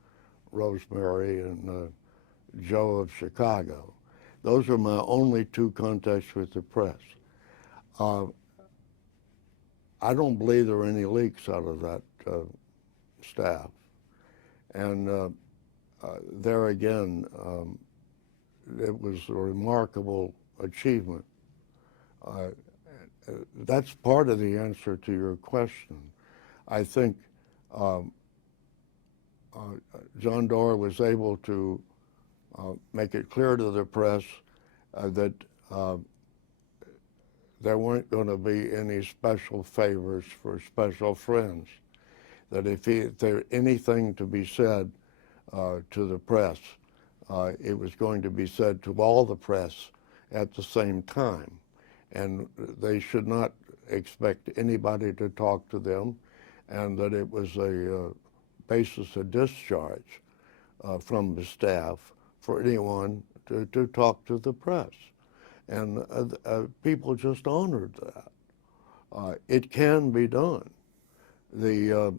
Rosemary and Joe of Chicago. Those are my only 2 contacts with the press. I don't believe there were any leaks out of that staff. And there again, it was a remarkable achievement. That's part of the answer to your question. I think John Doerr was able to make it clear to the press that there weren't going to be any special favors for special friends, that if there anything to be said to the press, it was going to be said to all the press at the same time. And they should not expect anybody to talk to them, and that it was a basis of discharge from the staff for anyone to talk to the press. And people just honored that. It can be done. The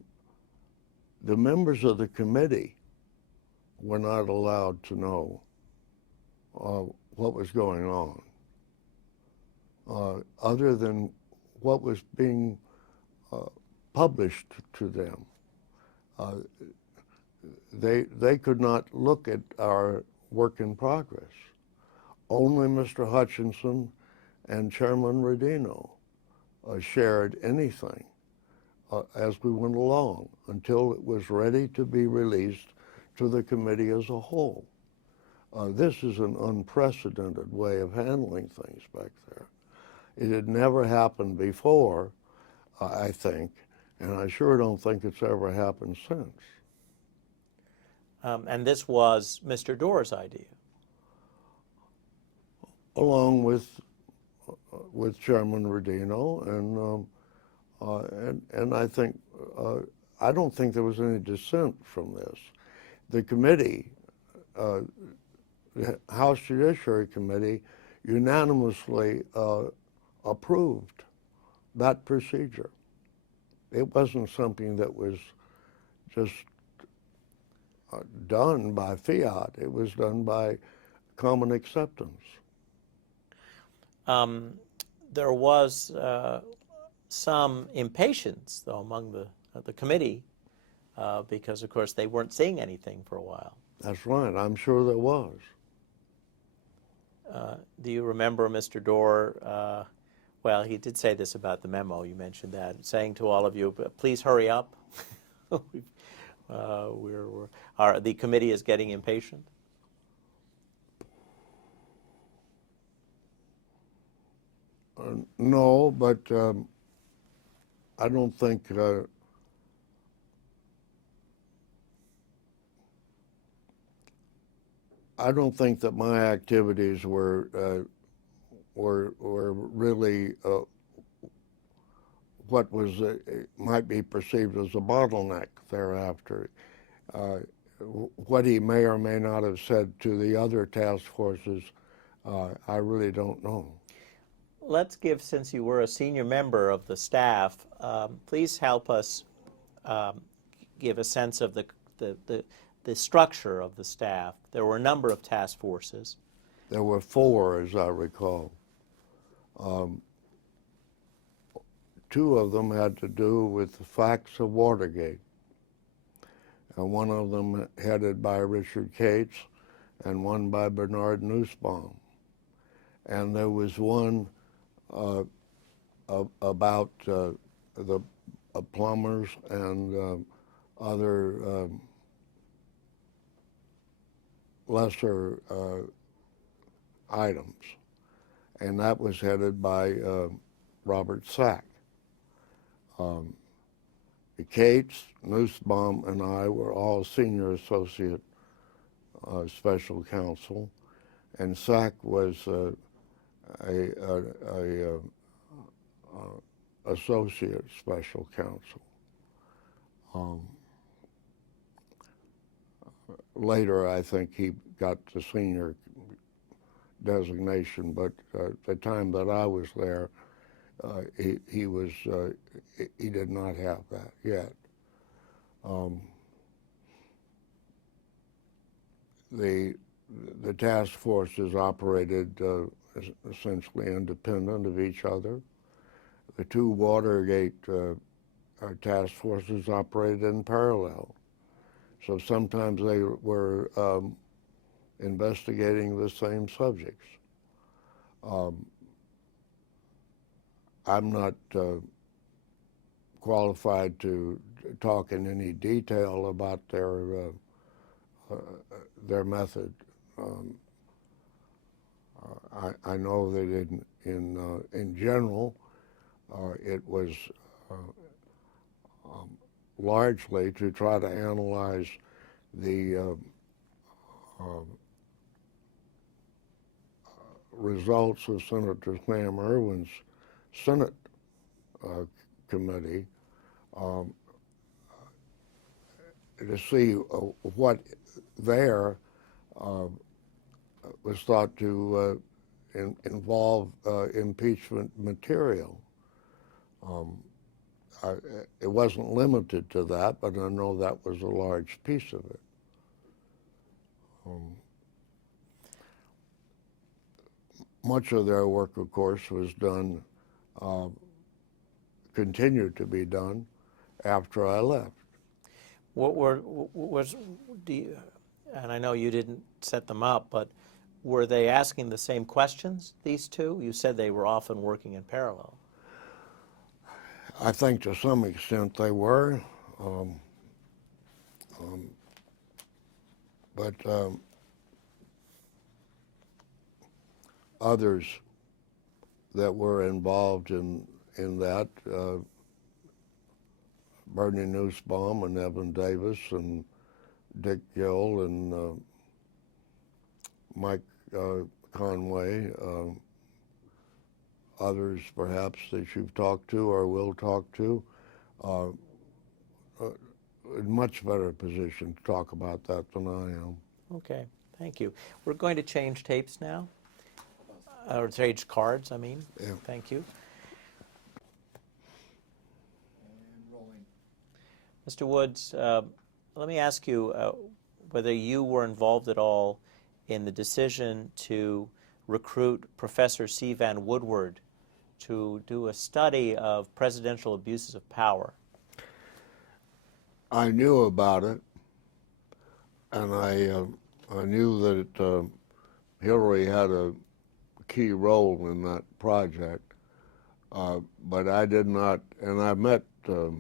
the members of the committee were not allowed to know what was going on, other than what was being published to them. They could not look at our work in progress. Only Mr. Hutchinson and Chairman Rodino shared anything as we went along until it was ready to be released to the committee as a whole. This is an unprecedented way of handling things back there. It had never happened before, I think, and I sure don't think it's ever happened since. And this was Mr. Doar's idea. Along with Chairman Rodino, and I think I don't think there was any dissent from this. The committee, the House Judiciary Committee, unanimously approved that procedure. It wasn't something that was just done by fiat. It was done by common acceptance. There was some impatience, though, among the committee because, of course, they weren't seeing anything for a while. That's right. I'm sure there was. Do you remember Mr. Doar? Well, he did say this about the memo. You mentioned that, saying to all of you, "Please hurry up." The committee is getting impatient. No, but I don't think that my activities were really what was might be perceived as a bottleneck thereafter. What he may or may not have said to the other task forces, I really don't know. Let's give, since you were a senior member of the staff, please help us give a sense of the structure of the staff. There were a number of task forces. There were 4, as I recall. 2 of them had to do with the facts of Watergate. And one of them headed by Richard Cates and one by Bernard Nussbaum. And there was one about the plumbers and other lesser items, and that was headed by Robert Sack. Cates, Nussbaum, and I were all senior associate special counsel, and Sack was a associate special counsel. Later, I think he got the senior designation, but at the time that I was there, he did not have that yet. The task forces operated essentially independent of each other. The 2 Watergate task forces operated in parallel. So sometimes they were investigating the same subjects. I'm not qualified to talk in any detail about their method. I know that in general, it was largely to try to analyze the results of Senator Sam Erwin's Senate committee to see what there was thought to involve impeachment material. it wasn't limited to that, but I know that was a large piece of it. Much of their work, of course, was done, continued to be done after I left. And I know you didn't set them up, but were they asking the same questions, these two? You said they were often working in parallel. I think to some extent they were, but others that were involved in that, Bernie Nussbaum and Evan Davis and Dick Gill and Mike Conway, others perhaps that you've talked to or will talk to, in much better position to talk about that than I am. Okay, thank you. We're going to change tapes now, or change cards, I mean. Yeah. Thank you. And rolling. Mr. Woods, let me ask you whether you were involved at all in the decision to recruit Professor C. Van Woodward to do a study of presidential abuses of power. I knew about it, and I knew that Hillary had a key role in that project, but I did not, and I met Dr.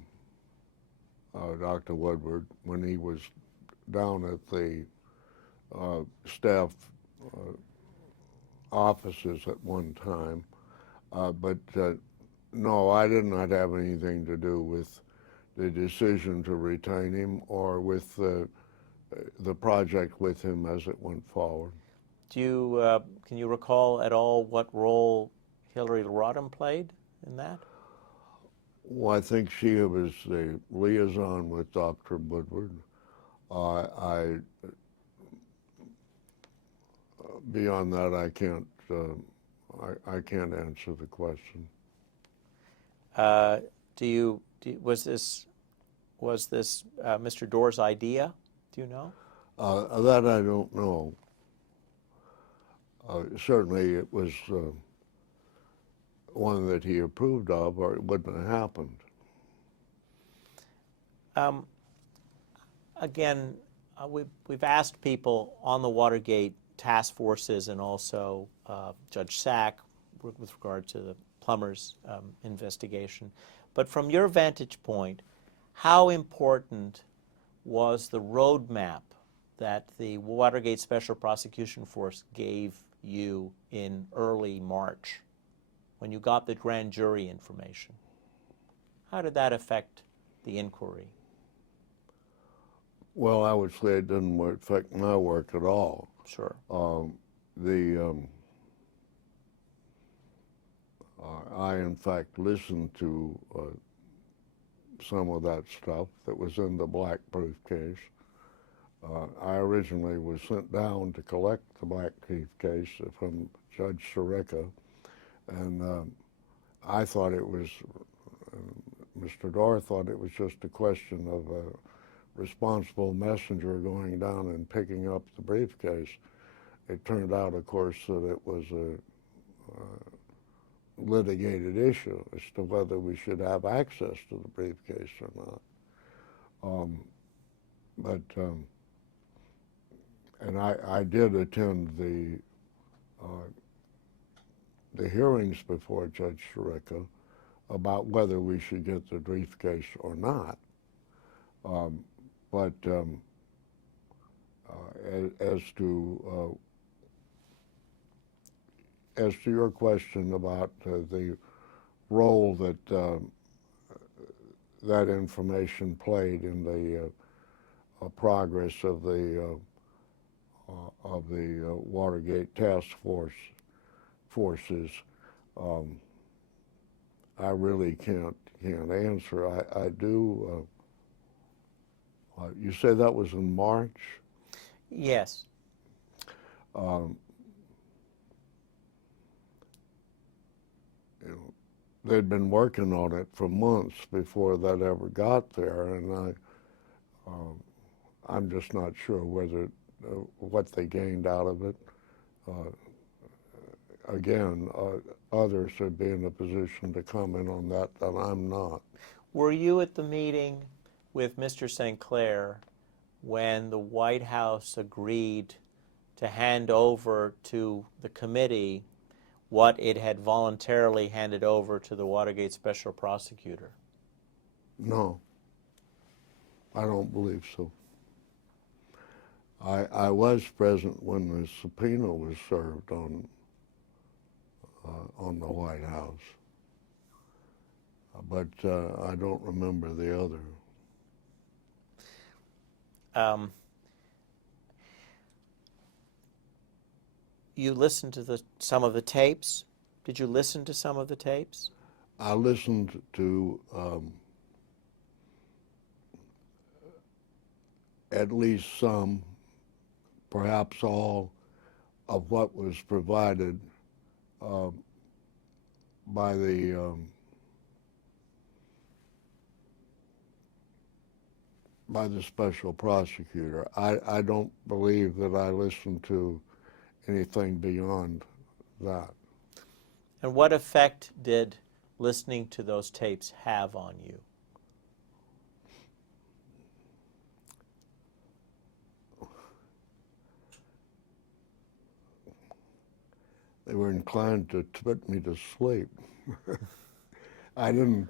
Woodward when he was down at the staff offices at one time, but no, I did not have anything to do with the decision to retain him or with the project with him as it went forward. Can you recall at all what role Hillary Rodham played in that? Well, I think she was the liaison with Dr. Woodward. Beyond that, I can't answer the question. Was this Mr. Doerr's idea? Do you know? That I don't know. Certainly it was one that he approved of, or it wouldn't have happened. Again, we've asked people on the Watergate task forces and also Judge Sack with regard to the Plumbers investigation. But from your vantage point, how important was the roadmap that the Watergate Special Prosecution Force gave you in early March when you got the grand jury information? How did that affect the inquiry? Well, I would say it didn't affect my work at all. Sure. I, in fact, listened to some of that stuff that was in the black briefcase. I originally was sent down to collect the black briefcase from Judge Sirica, and I thought it was, Mr. Doerr thought it was just a question of a responsible messenger going down and picking up the briefcase. It turned out, of course, that it was a litigated issue as to whether we should have access to the briefcase or not. And I did attend the hearings before Judge Sirica about whether we should get the briefcase or not. As to your question about the role that that information played in the progress of the Watergate task forces, I really can't answer. I do. You say that was in March? Yes. You know, they'd been working on it for months before that ever got there, and I'm just not sure whether what they gained out of it. Again, others would be in a position to comment on that, and I'm not. Were you at the meeting with Mr. St. Clair when the White House agreed to hand over to the committee what it had voluntarily handed over to the Watergate Special Prosecutor? No, I don't believe so. I was present when the subpoena was served on the White House, but I don't remember the other. You listened to some of the tapes? Did you listen to some of the tapes? I listened to at least some, perhaps all, of what was provided by the special prosecutor. I don't believe that I listened to anything beyond that. And what effect did listening to those tapes have on you? They were inclined to put me to sleep. I didn't.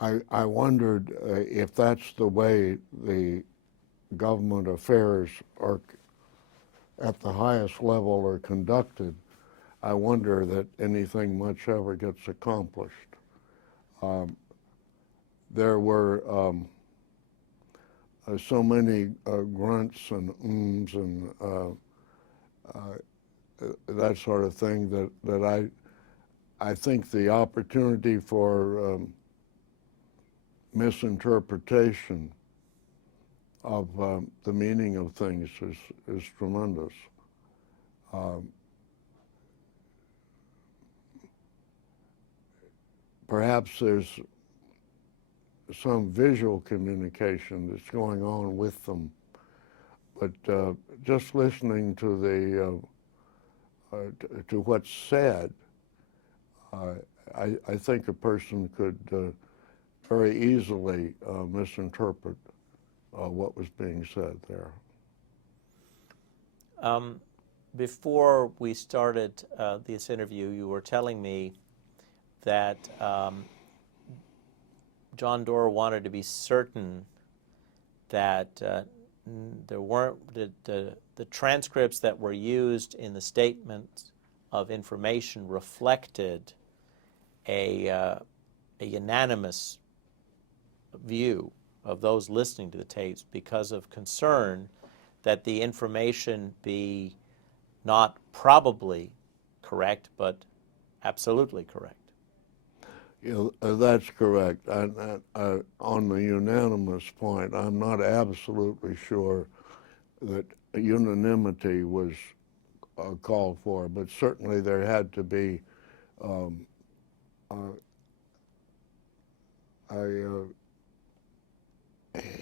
I wondered if that's the way the government affairs are at the highest level are conducted. I wonder that anything much ever gets accomplished. There were so many grunts and ums and that sort of thing that I think the opportunity for misinterpretation of the meaning of things is tremendous. Perhaps there's some visual communication that's going on with them, but just listening to to what's said, I think a person could very easily misinterpret what was being said there. Before we started this interview, you were telling me that John Doerr wanted to be certain that there weren't the transcripts that were used in the statement of information reflected a unanimous view of those listening to the tapes because of concern that the information be not probably correct, but absolutely correct. That's correct. On the unanimous point, I'm not absolutely sure that unanimity was called for, but certainly there had to be a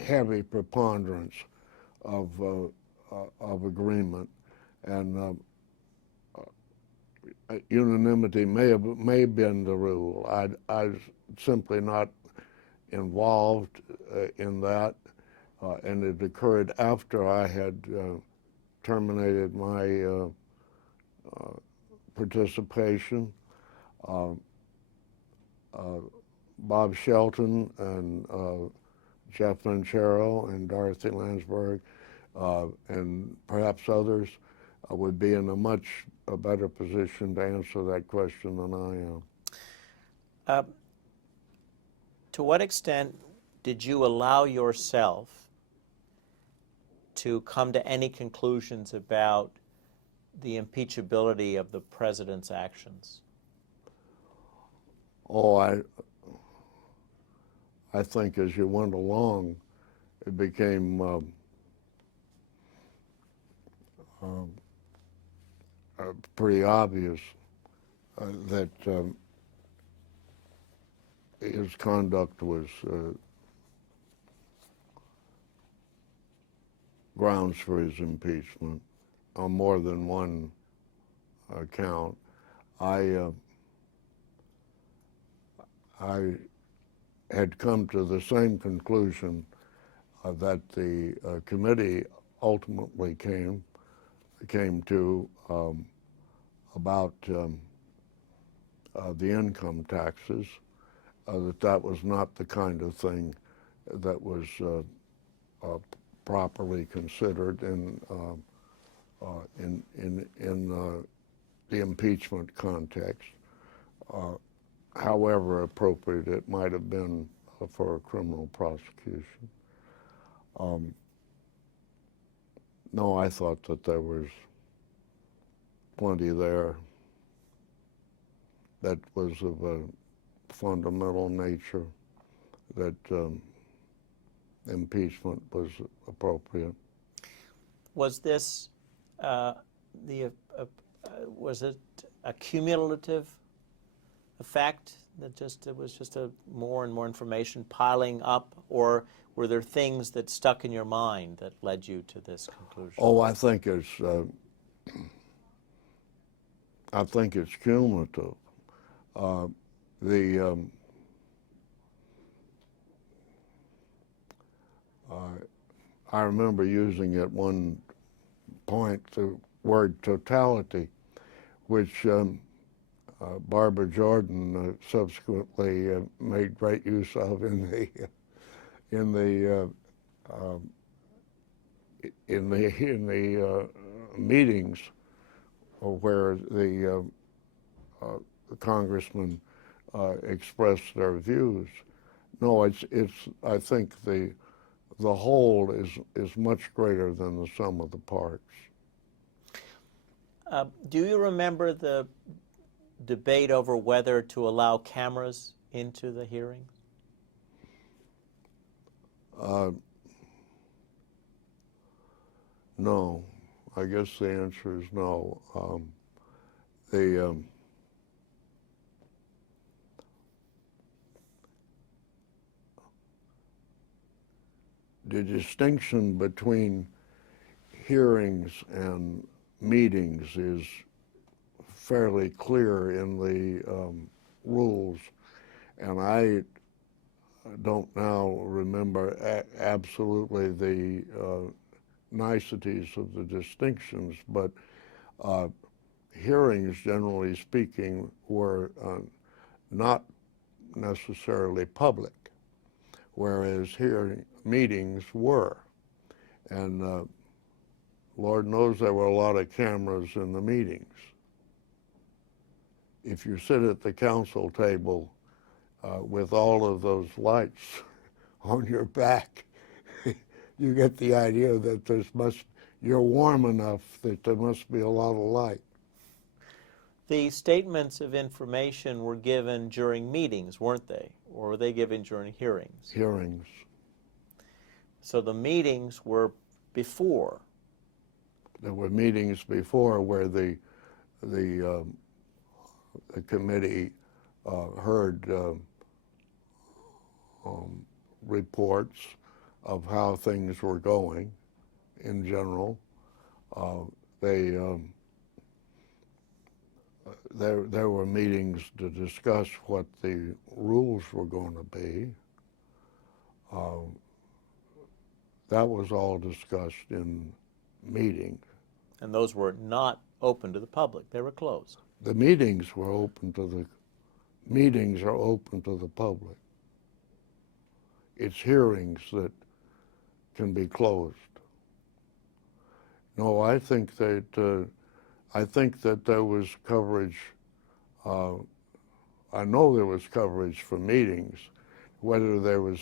heavy preponderance of agreement, and unanimity may have been the rule. I was simply not involved in that, and it occurred after I had terminated my participation. Bob Shelton and Jeff Venchero and Dorothy Landsberg and perhaps others would be in a much better position to answer that question than I am. To what extent did you allow yourself to come to any conclusions about the impeachability of the president's actions? Oh, I think as you went along, it became pretty obvious that his conduct was grounds for his impeachment on more than one account. I had come to the same conclusion that the committee ultimately came to about the income taxes, that was not the kind of thing that was properly considered in the impeachment context, however appropriate it might have been for a criminal prosecution. No, I thought that there was plenty there that was of a fundamental nature, that impeachment was appropriate. Was this was it a cumulative effect that it was just more and more information piling up, or were there things that stuck in your mind that led you to this conclusion? Oh, I think it's cumulative. I remember using at one point the word totality, which Barbara Jordan subsequently made great use of in the meetings where the congressmen expressed their views. No, it's. I think the whole is much greater than the sum of the parts. Do you remember the debate over whether to allow cameras into the hearings? No, I guess the answer is no. The distinction between hearings and meetings is fairly clear in the rules, and I don't now remember absolutely the niceties of the distinctions, but hearings, generally speaking, were not necessarily public, whereas meetings were. And Lord knows there were a lot of cameras in the meetings. If you sit at the council table with all of those lights on your back, you get the idea that you're warm enough that there must be a lot of light. The statements of information were given during meetings, weren't they? Or were they given during hearings? Hearings. So the meetings were before. There were meetings before where the committee heard reports of how things were going in general. There were meetings to discuss what the rules were going to be. That was all discussed in meetings. And those were not open to the public. They were closed. The meetings were open to meetings are open to the public. It's hearings that can be closed. No, I think that there was coverage. I know there was coverage for meetings. Whether there was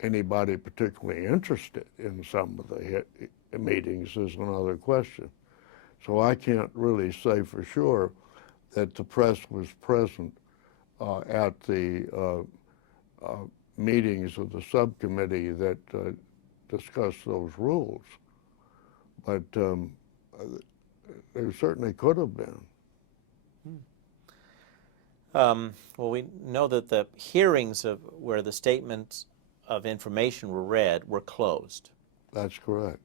anybody particularly interested in some of the meetings is another question. So I can't really say for sure that the press was present at the meetings of the subcommittee that discussed those rules. But there certainly could have been. Well, we know that the hearings where the statements of information were read were closed. That's correct.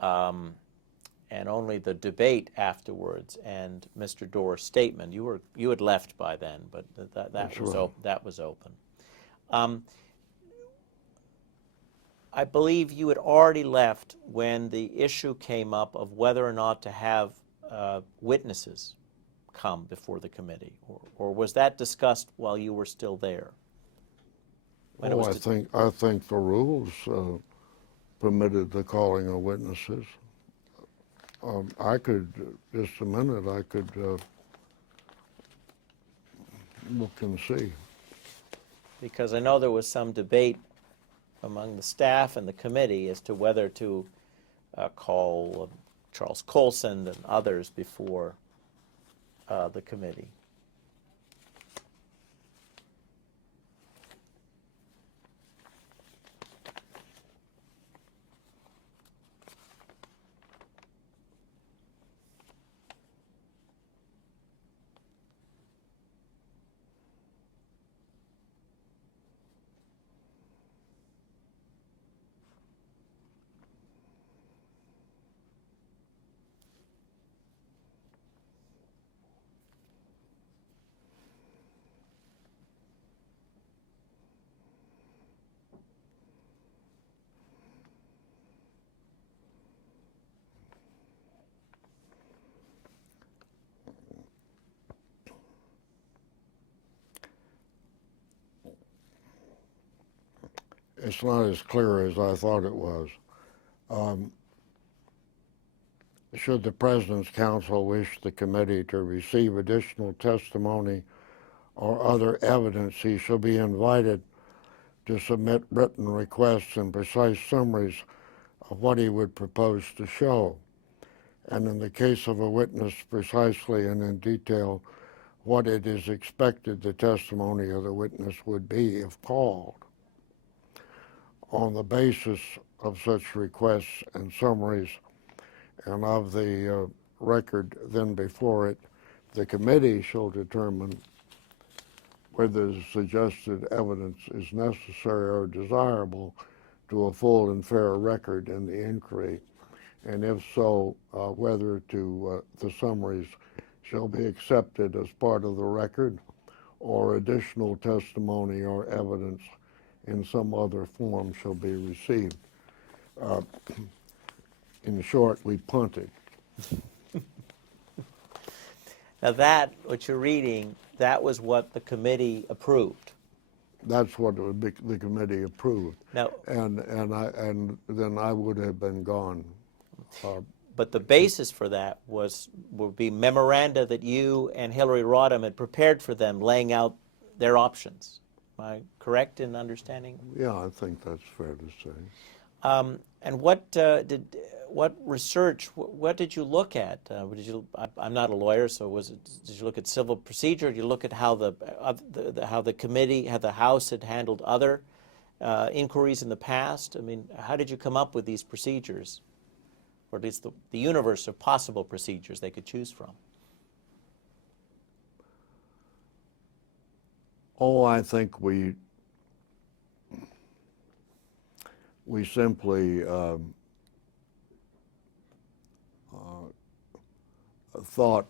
And only the debate afterwards and Mr. Doerr's statement, you had left by then, but that was open. I believe you had already left when the issue came up of whether or not to have witnesses come before the committee, or was that discussed while you were still there? When I think the rules permitted the calling of witnesses. I could, just a minute, I could look and see. Because I know there was some debate among the staff and the committee as to whether to call Charles Colson and others before the committee. It's not as clear as I thought it was. Should the President's Counsel wish the committee to receive additional testimony or other evidence, he shall be invited to submit written requests and precise summaries of what he would propose to show, and in the case of a witness, precisely and in detail what it is expected the testimony of the witness would be if called. On the basis of such requests and summaries and of the record then before it, the committee shall determine whether the suggested evidence is necessary or desirable to a full and fair record in the inquiry, and if so, whether the summaries shall be accepted as part of the record or additional testimony or evidence in some other form shall be received. In short, we punted. Now that, what you're reading, that was what the committee approved. That's what the committee approved. Now, and then I would have been gone. But the basis for that would be memoranda that you and Hillary Rodham had prepared for them, laying out their options. Am I correct in understanding? Yeah, I think that's fair to say. And what research? What did you look at? I'm not a lawyer, so did you look at civil procedure? Did you look at how the committee, how the House had handled other inquiries in the past? I mean, how did you come up with these procedures, or at least the universe of possible procedures they could choose from? Oh, I think we simply thought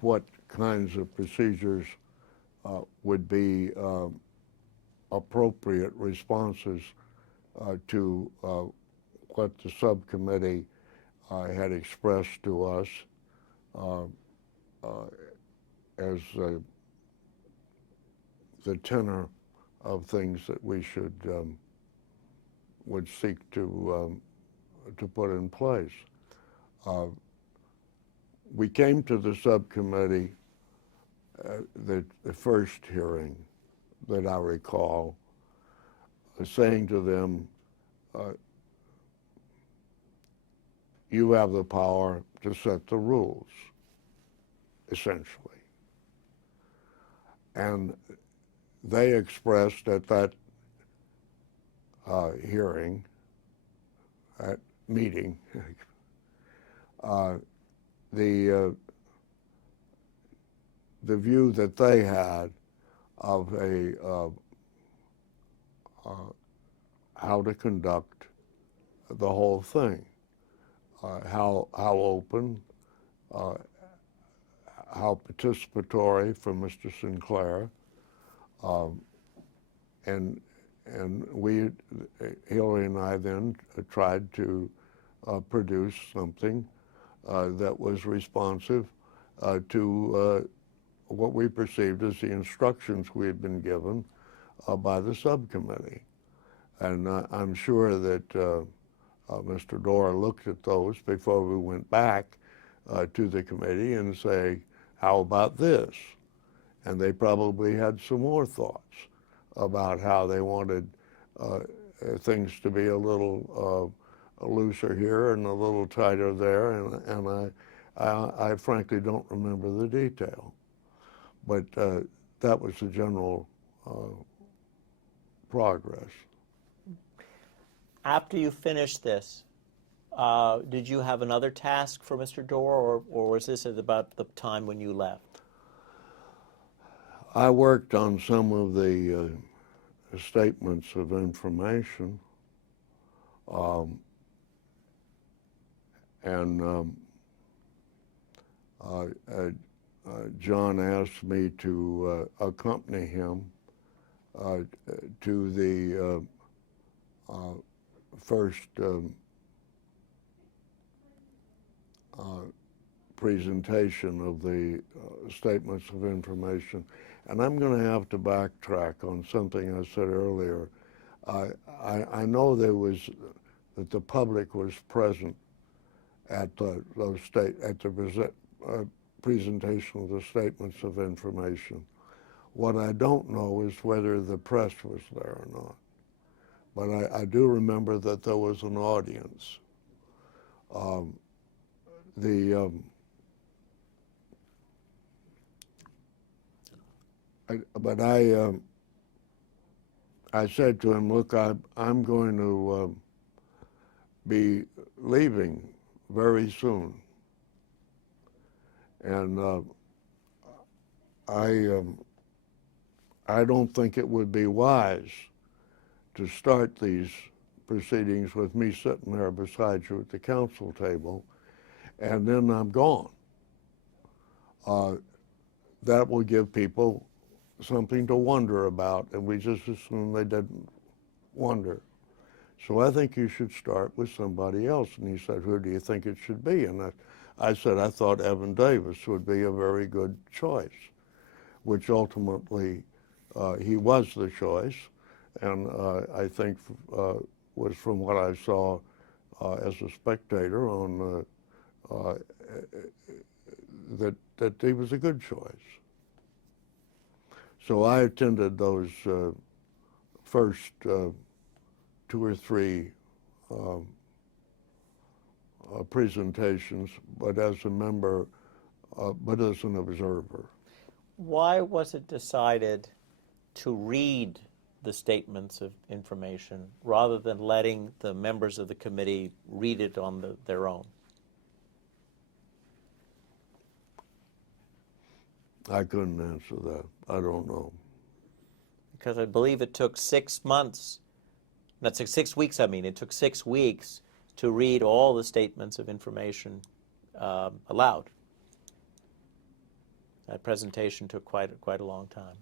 what kinds of procedures would be appropriate responses to what the subcommittee had expressed to us as the tenor of things that we would seek to put in place. We came to the subcommittee, the first hearing that I recall, saying to them, you have the power to set the rules, essentially. And they expressed at that hearing, that meeting, the view that they had of how to conduct the whole thing, how open, how participatory from Mr. Sinclair, and we, Hillary and I, then tried to produce something that was responsive to what we perceived as the instructions we had been given by the subcommittee. And I'm sure that Mr. Doar looked at those before we went back to the committee and say, how about this? And they probably had some more thoughts about how they wanted things to be a little looser here and a little tighter there, and I frankly don't remember the detail. But that was the general progress. After you finished this, did you have another task for Mr. Doar, or was this at about the time when you left? I worked on some of the statements of information, and John asked me to accompany him to the first presentation of the statements of information. And I'm going to have to backtrack on something I said earlier. I know that the public was present at the presentation of the statements of information. What I don't know is whether the press was there or not. But I do remember that there was an audience. I said to him, look, I'm going to be leaving very soon. And I don't think it would be wise to start these proceedings with me sitting there beside you at the council table, and then I'm gone. That will give people something to wonder about, and we just assume they didn't wonder. So I think you should start with somebody else. And he said, who do you think it should be? And I said, I thought Evan Davis would be a very good choice, which ultimately he was the choice. And I think was from what I saw as a spectator on that he was a good choice. So I attended those first 2 or 3 presentations, but as a member, but as an observer. Why was it decided to read the statements of information rather than letting the members of the committee read it on their own? I couldn't answer that. I don't know. Because I believe it took 6 months, not 6 weeks, I mean, it took 6 weeks to read all the statements of information aloud. That presentation took quite a long time.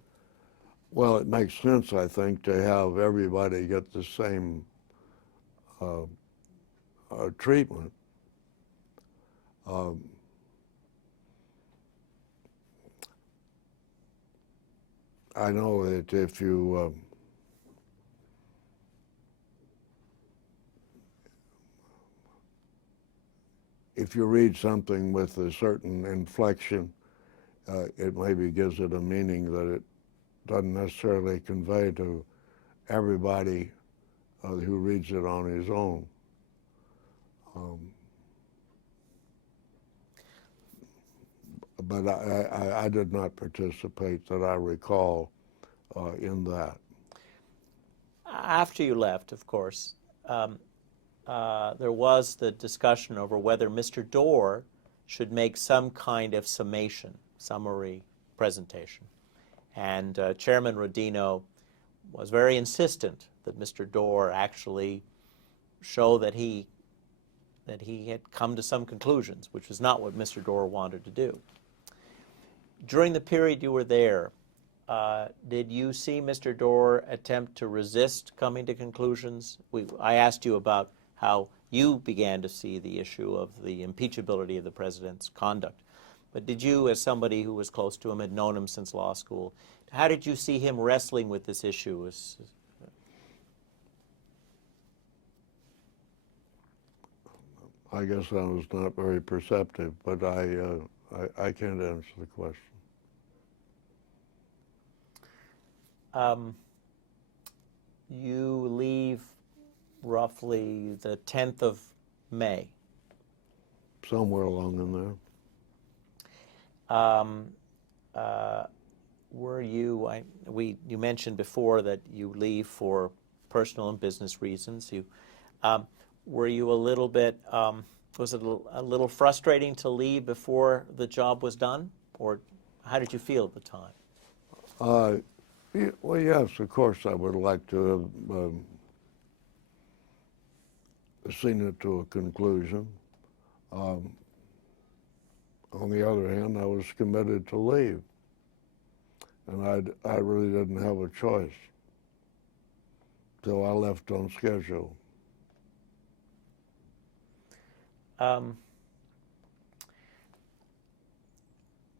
Well, it makes sense, I think, to have everybody get the same treatment. I know that if you read something with a certain inflection, it maybe gives it a meaning that it doesn't necessarily convey to everybody who reads it on his own. But I did not participate that I recall in that. After you left, of course, there was the discussion over whether Mr. Doar should make some kind of summary presentation. And Chairman Rodino was very insistent that Mr. Doar actually show that he had come to some conclusions, which was not what Mr. Doar wanted to do. During the period you were there, did you see Mr. Doar attempt to resist coming to conclusions? I asked you about how you began to see the issue of the impeachability of the president's conduct. But did you, as somebody who was close to him, had known him since law school, how did you see him wrestling with this issue? I guess I was not very perceptive, but I can't answer the question. You leave roughly the 10th of May. Somewhere along in there. Were you, you mentioned before that you leave for personal and business reasons. Were you a little bit, was it a little frustrating to leave before the job was done? Or how did you feel at the time? Well, yes, of course I would like to have seen it to a conclusion. On the other hand, I was committed to leave, and I really didn't have a choice till I left on schedule.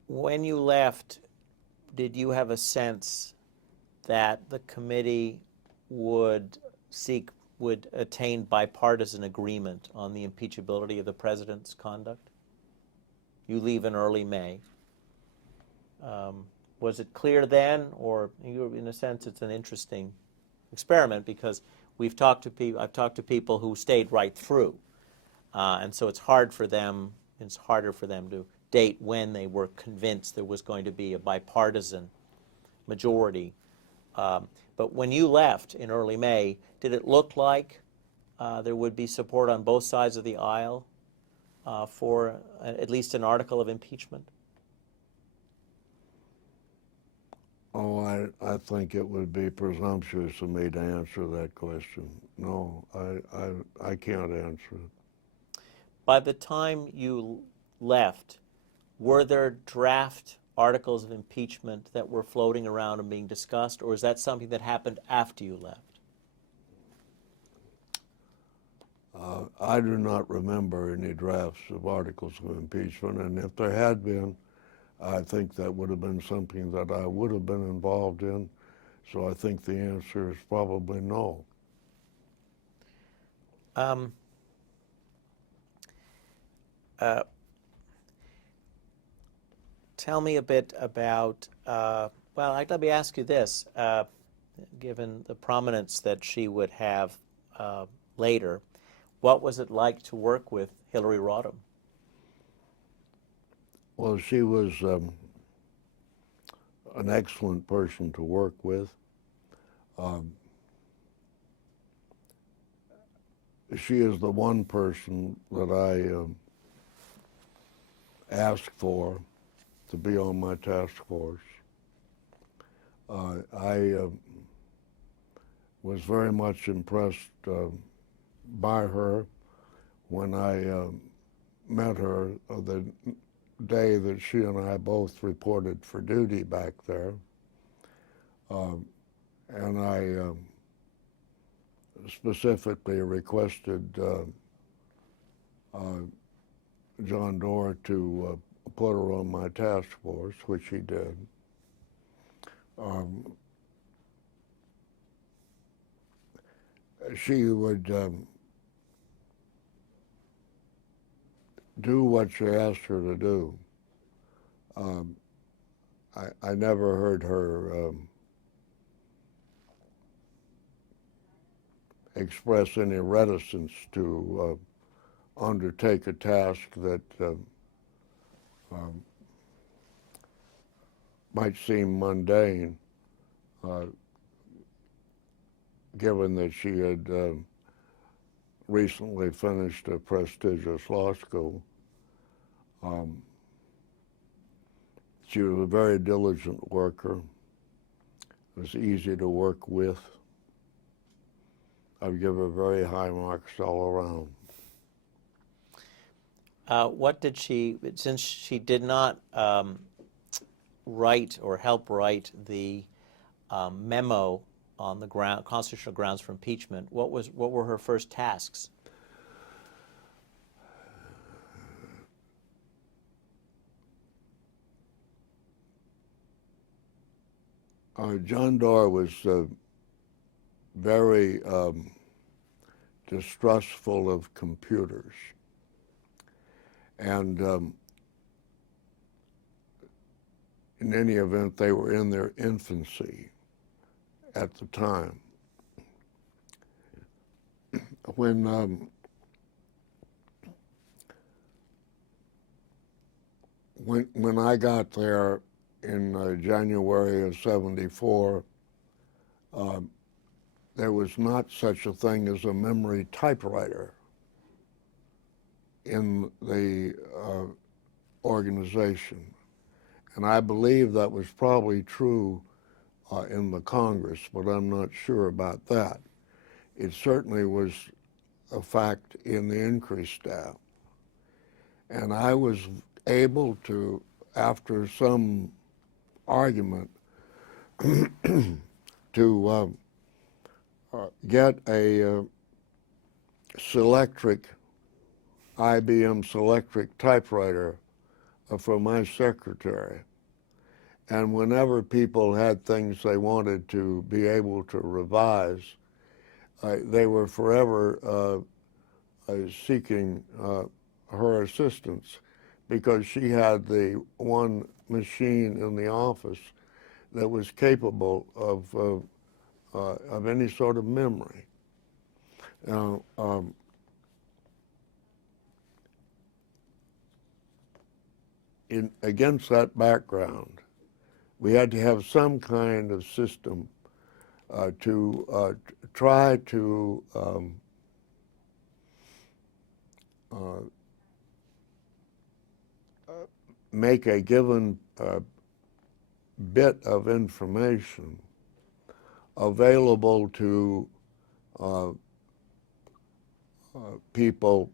When you left, did you have a sense that the committee would attain bipartisan agreement on the impeachability of the president's conduct? You leave in early May. Was it clear then, or in a sense it's an interesting experiment because I've talked to people who stayed right through, and so it's harder for them to date when they were convinced there was going to be a bipartisan majority. But when you left in early May, did it look like there would be support on both sides of the aisle for at least an article of impeachment? Oh, I think it would be presumptuous of me to answer that question. No, I can't answer it. By the time you left, were there draft articles of impeachment that were floating around and being discussed, or is that something that happened after you left? I do not remember any drafts of articles of impeachment, and if there had been, I think that would have been something that I would have been involved in, so I think the answer is probably no. Tell me a bit about, let me ask you this, given the prominence that she would have later, what was it like to work with Hillary Rodham? Well, she was an excellent person to work with. She is the one person that I asked for to be on my task force. I was very much impressed by her when I met her the day that she and I both reported for duty back there. And I specifically requested John Doar to put her on my task force, which he did. She would do what you asked her to do. I never heard her express any reticence to undertake a task that might seem mundane, given that she had recently finished a prestigious law school. She was a very diligent worker. Was easy to work with. I would give her very high marks all around. What did she, since she did not write or help write the memo on the constitutional grounds for impeachment, what were her first tasks? John Doerr was very distrustful of computers. And in any event, they were in their infancy at the time. When I got there in January of '74, there was not such a thing as a memory typewriter in the organization. And I believe that was probably true in the Congress, but I'm not sure about that. It certainly was a fact in the inquiry staff. And I was able to, after some argument, to get a Selectric, IBM Selectric typewriter for my secretary. And whenever people had things they wanted to be able to revise, they were forever seeking her assistance, because she had the one machine in the office that was capable of any sort of memory. Now, against that background, we had to have some kind of system to try to make a given bit of information available to people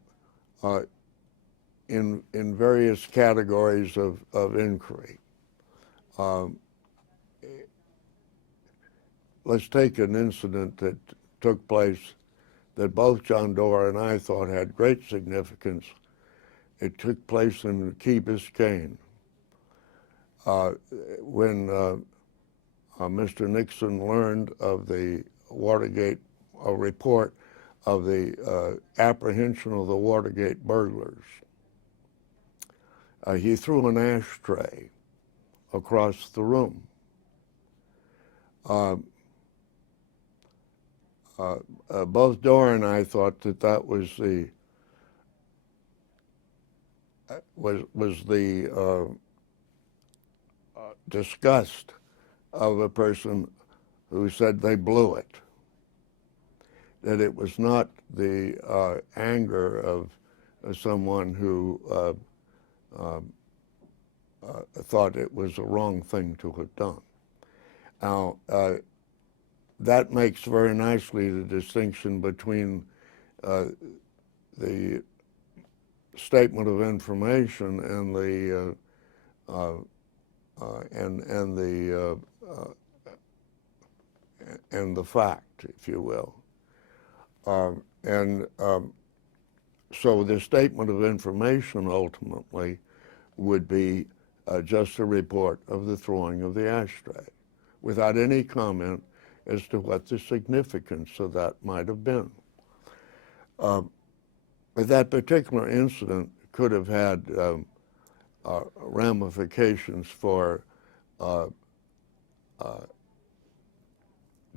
in various categories of inquiry. Let's take an incident that took place that both John Doerr and I thought had great significance. It took place in Key Biscayne when Mr. Nixon learned of the Watergate report of the apprehension of the Watergate burglars. He threw an ashtray across the room. Both Doerr and I thought that that was the disgust of a person who said they blew it, that it was not the anger of someone who thought it was a wrong thing to have done. Now, that makes very nicely the distinction between the statement of information and the and the fact, if you will. So the statement of information ultimately would be just a report of the throwing of the ashtray, without any comment as to what the significance of that might have been. But that particular incident could have had ramifications for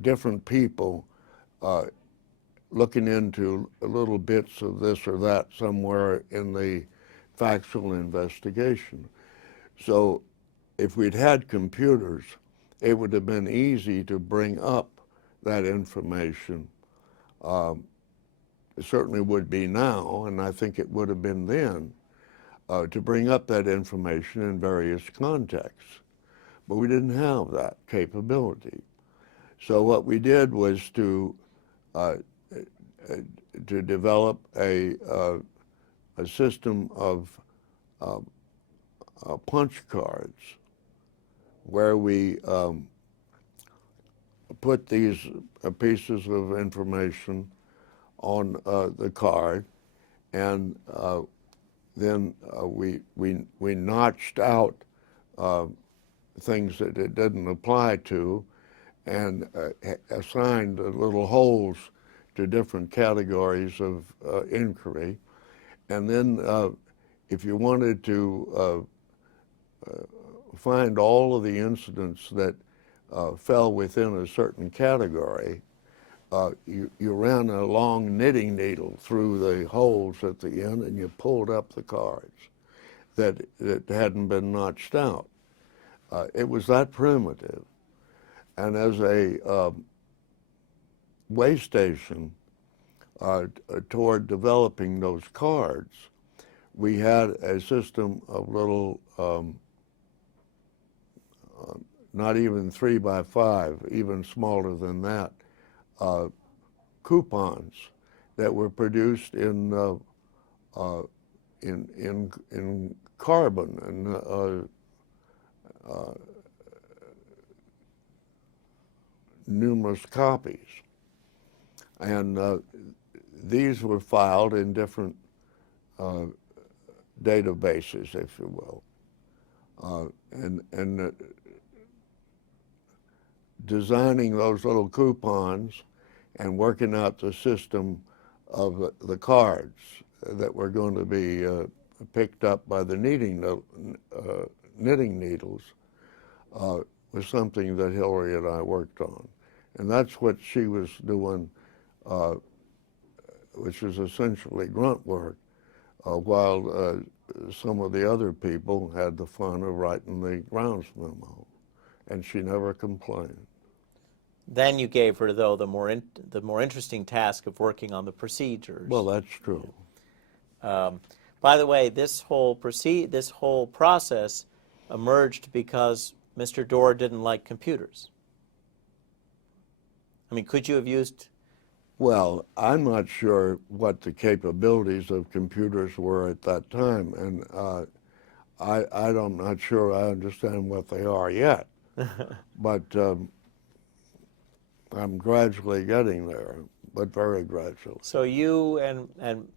different people looking into little bits of this or that somewhere in the factual investigation. So if we'd had computers, it would have been easy to bring up that information. It certainly would be now, and I think it would have been then, to bring up that information in various contexts. But we didn't have that capability. So what we did was to develop a system of punch cards where we put these pieces of information on the card, and then we notched out things that it didn't apply to, and assigned little holes to different categories of inquiry. And then if you wanted to find all of the incidents that fell within a certain category, you ran a long knitting needle through the holes at the end, and you pulled up the cards that hadn't been notched out. It was that primitive. And as a way station toward developing those cards, we had a system of little, not even 3 by 5, even smaller than that, coupons that were produced in carbon and numerous copies. And these were filed in different databases, if you will. And designing those little coupons and working out the system of the cards that were going to be picked up by the knitting needles was something that Hillary and I worked on. And that's what she was doing, which was essentially grunt work, while some of the other people had the fun of writing the grounds memo. And she never complained. Then you gave her, though, the more interesting task of working on the procedures. Well, that's true. By the way, this whole process emerged because Mr. Dorr didn't like computers. I mean, could you have used? Well, I'm not sure what the capabilities of computers were at that time, and I'm not sure I understand what they are yet. But I'm gradually getting there, but very gradually. So you and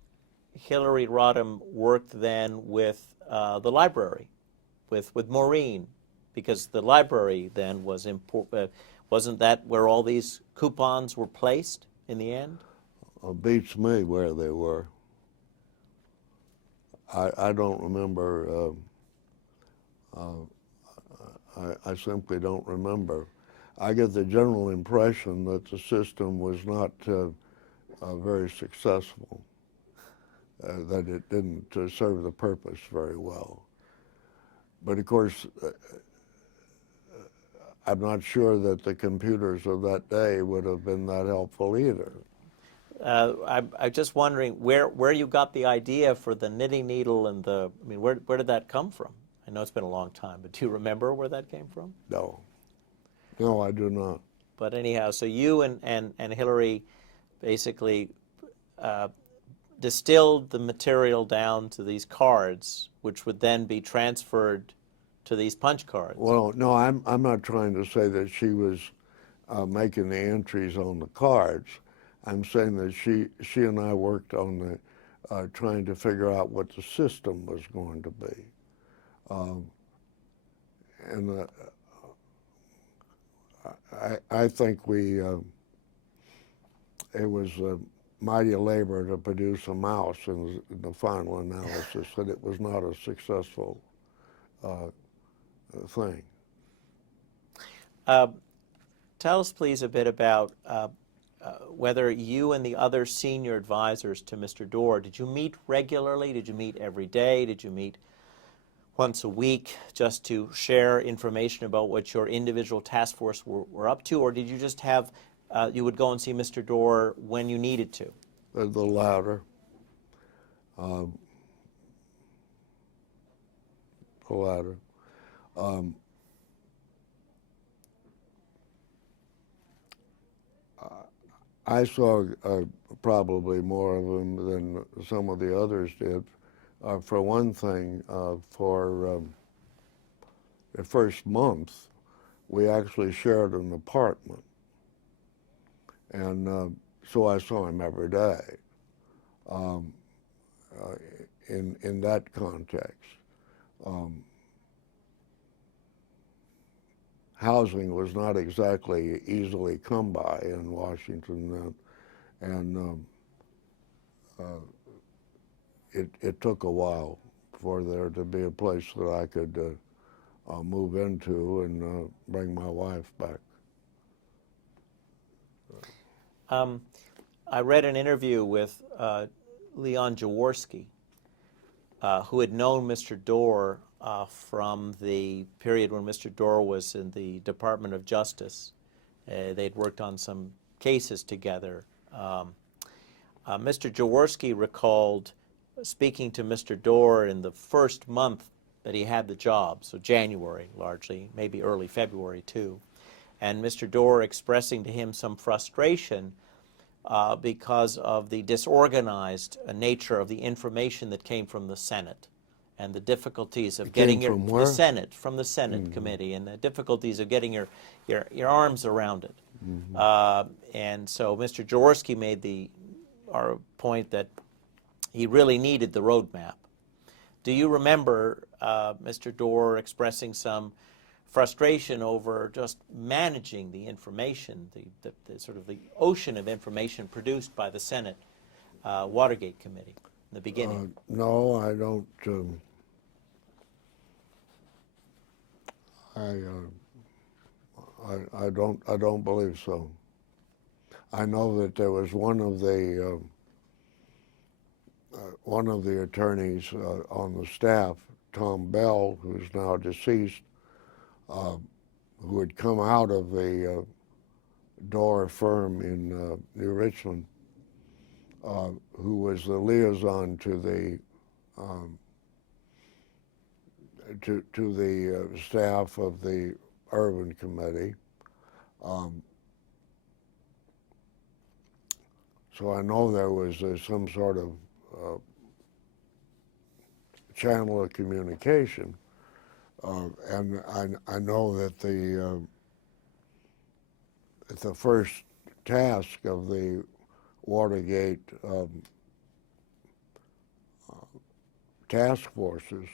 Hillary Rodham worked then with the library, with Maureen, because the library then was wasn't that where all these coupons were placed in the end? Beats me where they were. I don't remember. I simply don't remember. I get the general impression that the system was not very successful, that it didn't serve the purpose very well. But of course, I'm not sure that the computers of that day would have been that helpful either. I'm just wondering where you got the idea for the knitting needle and I mean, where did that come from? I know it's been a long time, but do you remember where that came from? No. No, I do not. But anyhow, so you and Hillary basically distilled the material down to these cards, which would then be transferred to these punch cards. Well, no, I'm not trying to say that she was making the entries on the cards. I'm saying that she and I worked on the trying to figure out what the system was going to be. And I think it was a mighty labor to produce a mouse in the final analysis, and it was not a successful thing. Tell us, please, a bit about whether you and the other senior advisors to Mr. Dorr, did you meet regularly? Did you meet every day? Did you meet once a week just to share information about what your individual task force were up to? Or did you just have, you would go and see Mr. Dorr when you needed to? The latter. the latter. Um, I saw probably more of them than some of the others did. For one thing, for the first month, we actually shared an apartment. And so I saw him every day in that context. Housing was not exactly easily come by in Washington then, and it took a while for there to be a place that I could move into and bring my wife back. I read an interview with Leon Jaworski, who had known Mr. Dorr from the period when Mr. Dorr was in the Department of Justice. They'd worked on some cases together. Mr. Jaworski recalled speaking to Mr. Dorr in the first month that he had the job, so January largely, maybe early February too, and Mr. Dorr expressing to him some frustration because of the disorganized nature of the information that came from the Senate and the difficulties of getting from where? from the Senate committee, and the difficulties of getting your arms around it. And so Mr. Jaworski made our point that he really needed the roadmap. Do you remember Mr. Dorr expressing some frustration over just managing the information, the sort of the ocean of information produced by the Senate Watergate Committee in the beginning? No, I don't. I don't believe so. I know that there was one of the attorneys on the staff, Tom Bell, who's now deceased, who had come out of the Dorr firm in New Richmond, who was the liaison to the staff of the Irwin Committee. So I know there was some sort of channel of communication, and I know that the first task of the Watergate task forces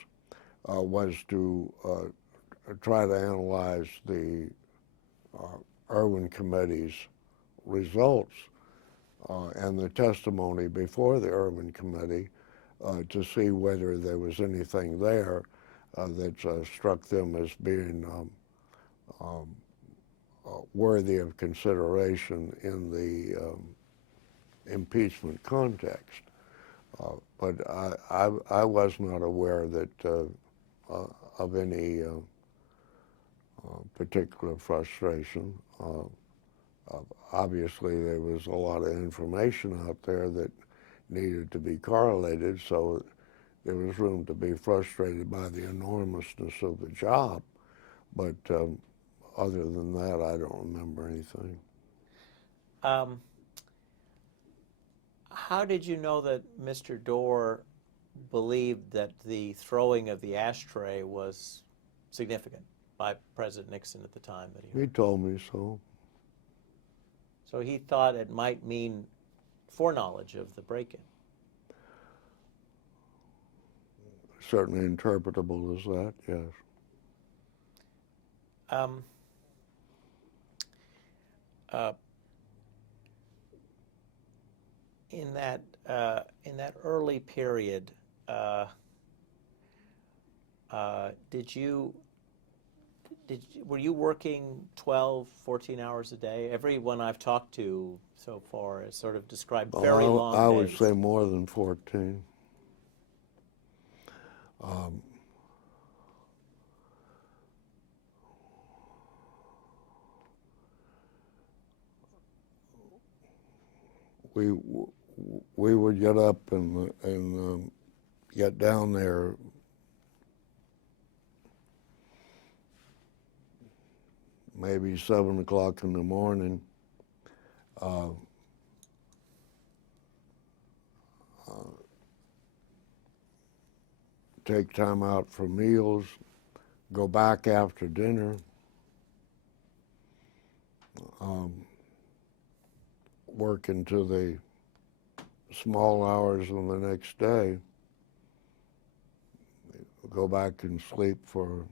was to try to analyze the Irwin Committee's results and the testimony before the Irwin Committee to see whether there was anything there that struck them as being worthy of consideration in the impeachment context. But I was not aware that of any particular frustration. Obviously, there was a lot of information out there that needed to be correlated, so there was room to be frustrated by the enormousness of the job. But other than that, I don't remember anything. How did you know that Mr. Dorr believed that the throwing of the ashtray was significant by President Nixon at the time that he heard? He told me so. So he thought it might mean foreknowledge of the break-in. Certainly interpretable as that, yes. In that early period, were you working 12, 14 hours a day? Everyone I've talked to so far has sort of described very long days. I would say more than 14. We would get up and get down there maybe 7 o'clock in the morning. Take time out for meals, go back after dinner, work into the small hours of the next day, go back and sleep for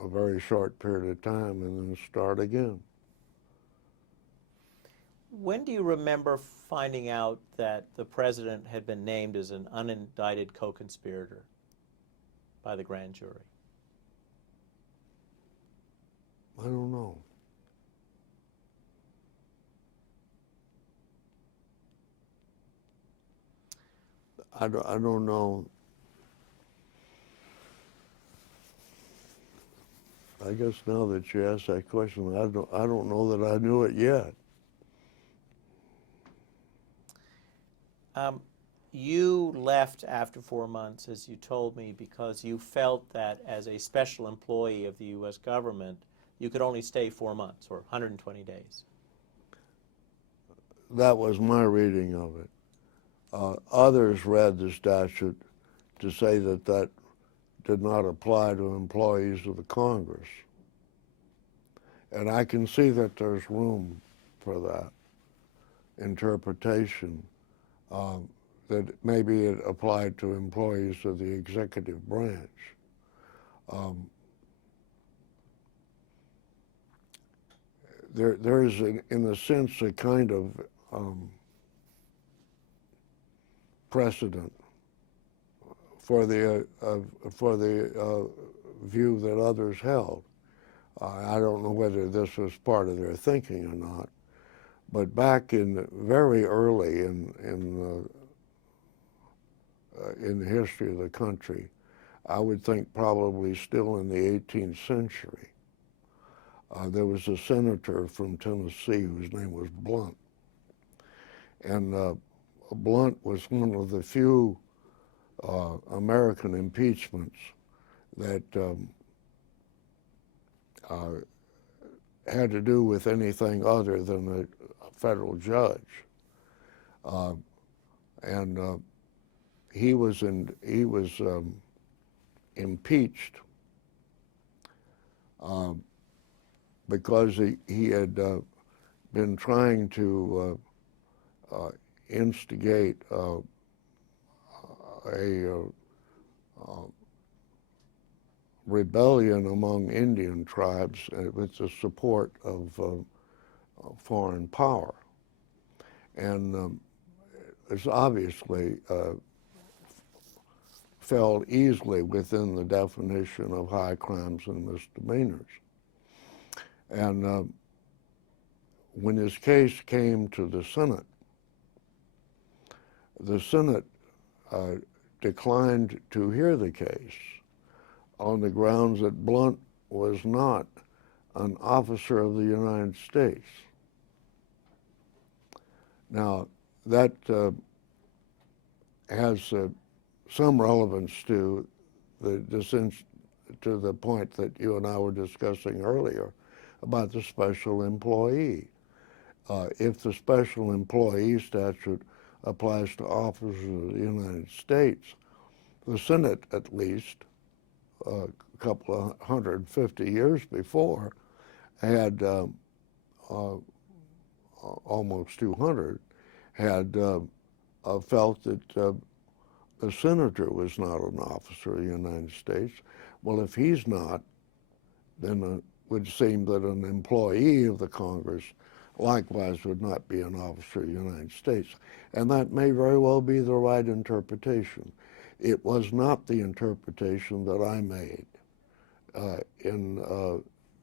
a very short period of time, and then start again. When do you remember finding out that the president had been named as an unindicted co-conspirator by the grand jury? I don't know. I don't know. I guess now that you ask that question, I don't know that I knew it yet. You left after 4 months, as you told me, because you felt that as a special employee of the U.S. government, you could only stay 4 months, or 120 days. That was my reading of it. Others read the statute to say that that did not apply to employees of the Congress. And I can see that there's room for that interpretation, that maybe it applied to employees of the executive branch. There is, in a sense, a kind of precedent for the view that others held. I don't know whether this was part of their thinking or not, but back in very early in the history of the country, I would think probably still in the 18th century, there was a senator from Tennessee whose name was Blunt. And Blunt was one of the few American impeachments that had to do with anything other than a federal judge. He was impeached because he had been trying to instigate a rebellion among Indian tribes with the support of foreign power. And it's obviously fell easily within the definition of high crimes and misdemeanors. And when his case came to the Senate declined to hear the case on the grounds that Blunt was not an officer of the United States. Now, that has some relevance to the point that you and I were discussing earlier about the special employee. If the special employee statute applies to officers of the United States, the Senate, at least, a couple of 150 years before, had almost 200, had felt that the senator was not an officer of the United States. Well, if he's not, then it would seem that an employee of the Congress likewise would not be an officer of the United States. And that may very well be the right interpretation. It was not the interpretation that I made in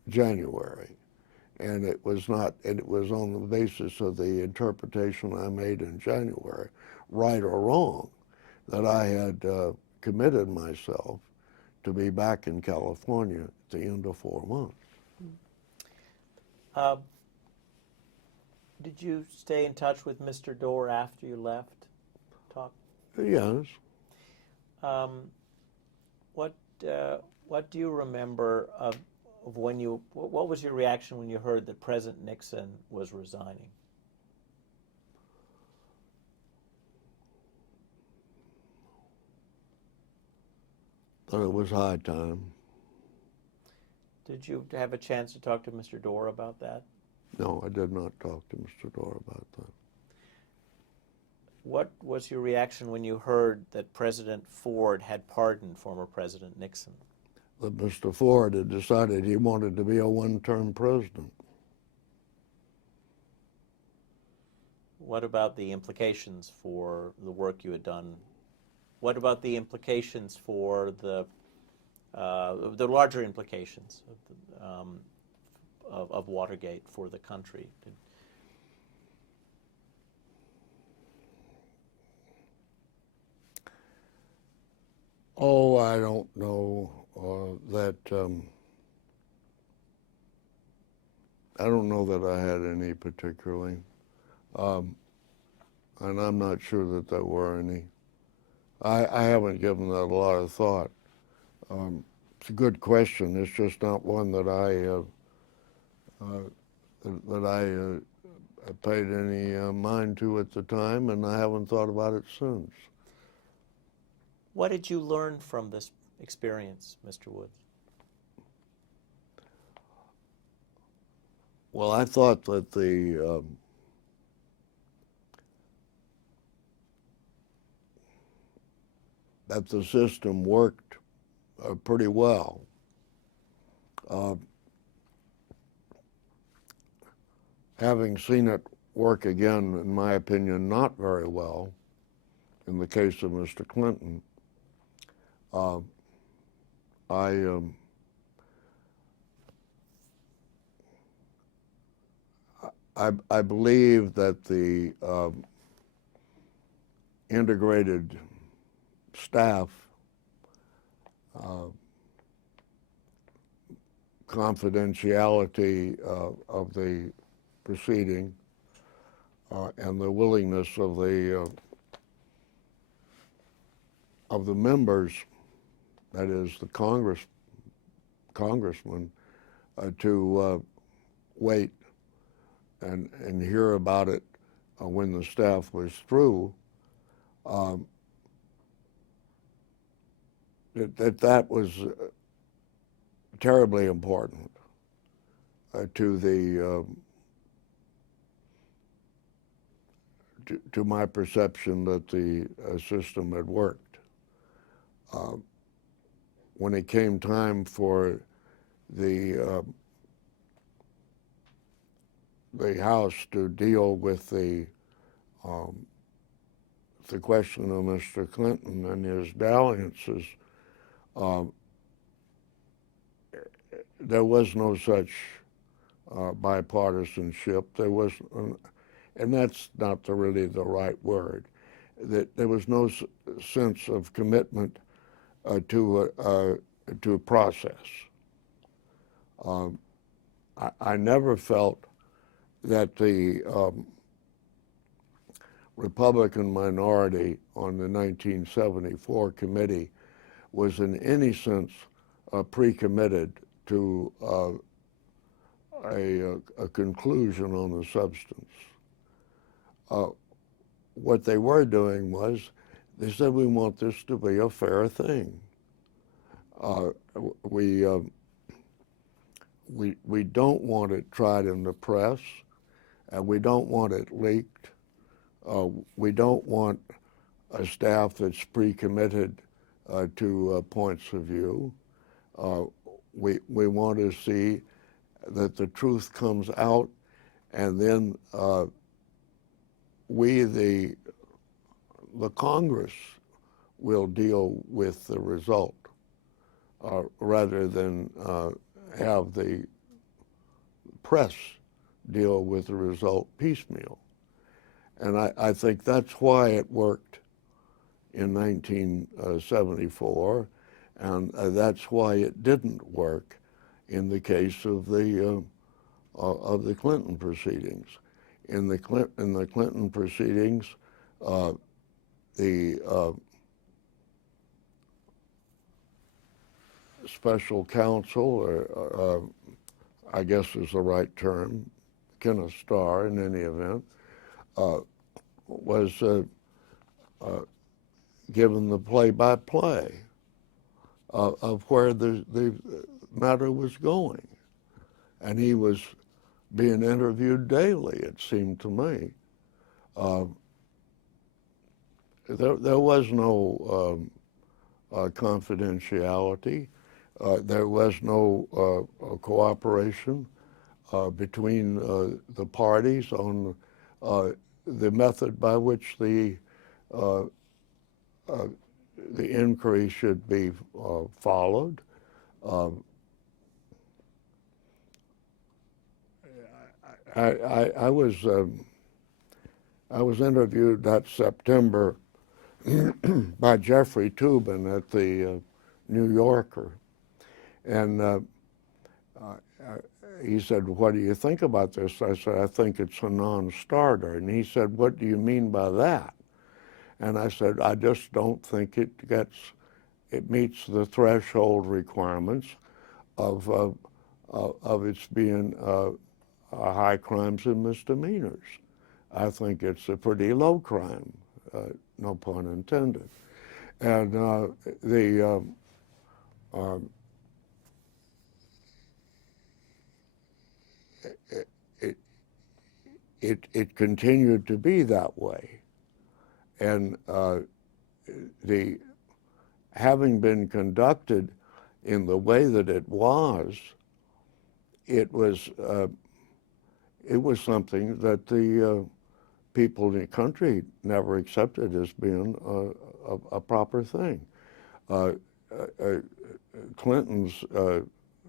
January. And it was not, and it was on the basis of the interpretation I made in January, right or wrong, that I had committed myself to be back in California at the end of 4 months. Did you stay in touch with Mr. Dorr after you left? Yes. What do you remember of when you, what was your reaction when you heard that President Nixon was resigning? Thought it was high time. Did you have a chance to talk to Mr. Doar about that? No, I did not talk to Mr. Doar about that. What was your reaction when you heard that President Ford had pardoned former President Nixon? That Mr. Ford had decided he wanted to be a one-term president. What about the implications for the work you had done? What about the implications for the larger implications of Watergate for the country? Oh, I don't know I don't know that I had any particularly, and I'm not sure that there were any. I haven't given that a lot of thought. It's a good question. It's just not one that I paid any mind to at the time, and I haven't thought about it since. What did you learn from this experience, Mr. Woods? Well, I thought that the system worked pretty well. Having seen it work again, in my opinion, not very well, in the case of Mr. Clinton, I believe that the integrated staff confidentiality of the proceeding and the willingness of the members, that is the congressmen, to wait and hear about it when the staff was through, that was terribly important to my perception that the system had worked. When it came time for the House to deal with the question of Mr. Clinton and his dalliances, there was no such bipartisanship. There was, and that's not really the right word. That there was no sense of commitment to a process. I never felt that the Republican minority on the 1974 committee was in any sense pre-committed to a conclusion on the substance. What they were doing was they said, we want this to be a fair thing. We don't want it tried in the press, and we don't want it leaked. We don't want a staff that's pre-committed to points of view. We want to see that the truth comes out, and then we, the Congress, will deal with the result rather than have the press deal with the result piecemeal. And I think that's why it worked in 1974, and that's why it didn't work in the case of the Clinton proceedings. In the Clinton proceedings, the special counsel, or I guess is the right term, Kenneth Starr in any event, was given the play-by-play of where the matter was going. And he was being interviewed daily, it seemed to me. There was no confidentiality. There was no cooperation between the parties on the method by which the inquiry should be followed. I was interviewed that September by Jeffrey Toobin at the New Yorker, and he said, "What do you think about this?" I said, "I think it's a non-starter." And he said, "What do you mean by that?" And I said, "I just don't think it meets the threshold requirements of its being high crimes and misdemeanors. I think it's a pretty low crime, no pun intended." And it continued to be that way. And having been conducted in the way that it was something that the people in the country never accepted as being a proper thing. Clinton's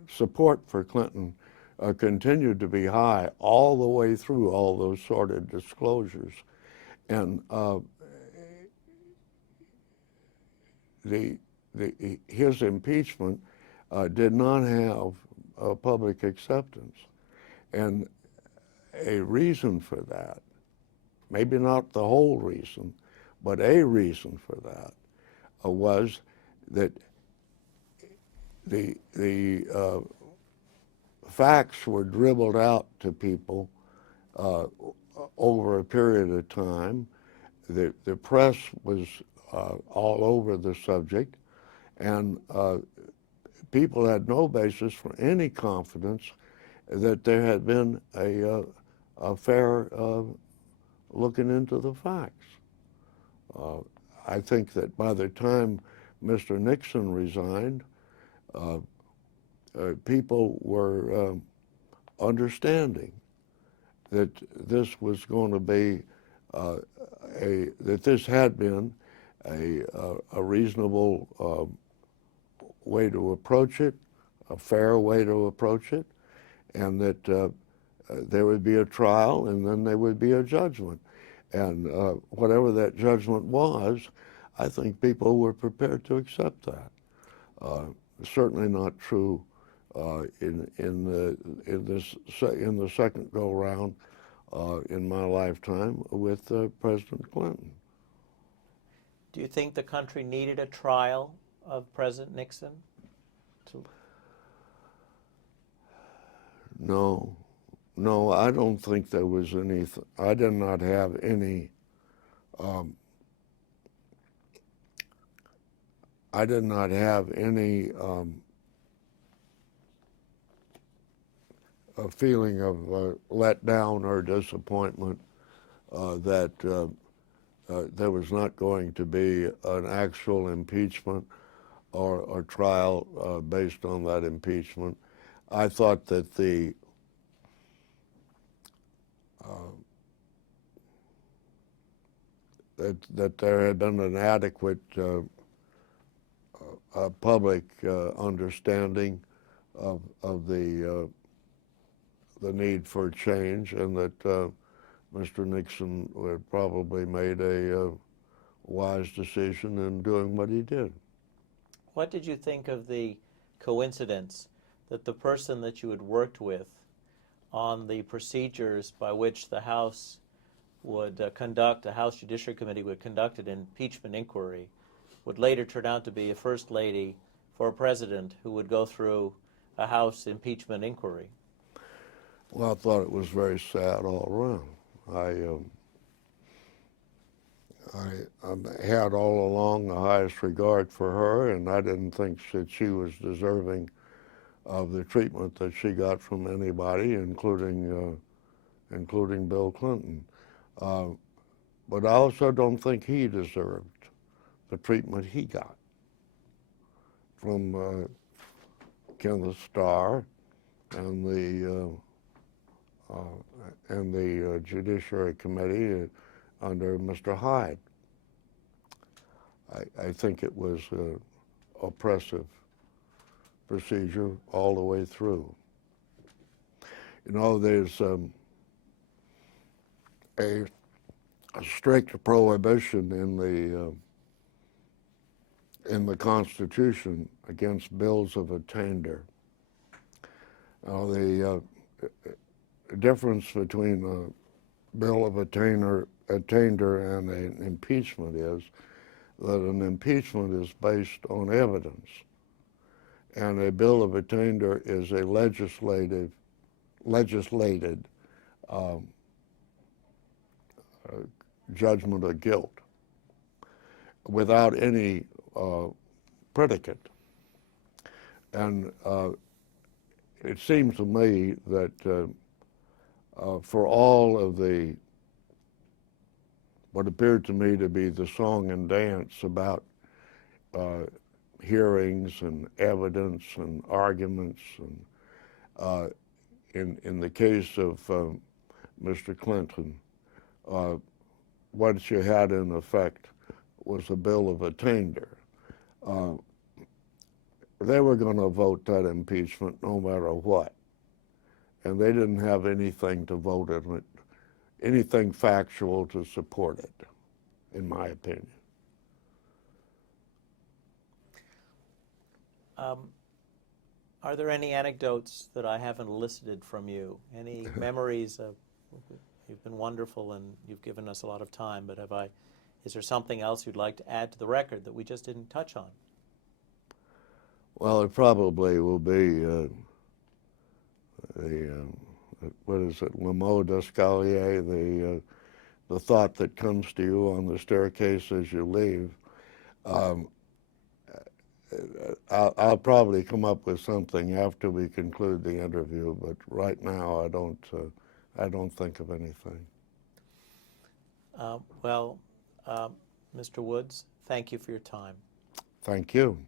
support for Clinton continued to be high all the way through all those sordid disclosures. And his impeachment did not have public acceptance. And a reason for that, maybe not the whole reason, but a reason for that was that the facts were dribbled out to people over a period of time. The press was all over the subject, and people had no basis for any confidence that there had been a fair looking into the facts. I think that by the time Mr. Nixon resigned, people were understanding that this was going to be that this had been a reasonable way to approach it, a fair way to approach it, and that there would be a trial and then there would be a judgment. And whatever that judgment was, I think people were prepared to accept that. Certainly not true in the second go round in my lifetime with President Clinton. Do you think the country needed a trial of President Nixon? No, I don't think there was any. I did not have any. I did not have any a feeling of letdown or disappointment that there was not going to be an actual impeachment or trial based on that impeachment. I thought that that there had been an adequate public understanding of the need for change, and that Mr. Nixon had probably made a wise decision in doing what he did. What did you think of the coincidence that the person that you had worked with on the procedures by which the House would conduct, the House Judiciary Committee would conduct an impeachment inquiry, would later turn out to be a First Lady for a president who would go through a House impeachment inquiry? Well, I thought it was very sad all around. I had all along the highest regard for her, and I didn't think that she was deserving of the treatment that she got from anybody, including Bill Clinton. But I also don't think he deserved the treatment he got from Kenneth Starr and the Judiciary Committee under Mr. Hyde. I think it was oppressive procedure all the way through. You know, there's a strict prohibition in the Constitution against bills of attainder. The difference between a bill of attainder and an impeachment is that an impeachment is based on evidence, and a bill of attainder is a legislated judgment of guilt without any predicate. And it seems to me that for all of what appeared to me to be the song and dance about hearings and evidence and arguments, and in the case of Mr. Clinton, what you had in effect was a bill of attainder. They were going to vote that impeachment no matter what, and they didn't have anything to vote on it, anything factual to support it, in my opinion. Are there any anecdotes that I haven't elicited from you? Any memories of, you've been wonderful and you've given us a lot of time, but is there something else you'd like to add to the record that we just didn't touch on? Well, it probably will be what is it, le mot d'escalier, the thought that comes to you on the staircase as you leave. I'll probably come up with something after we conclude the interview, but right now I don't think of anything. Mr. Woods, thank you for your time. Thank you.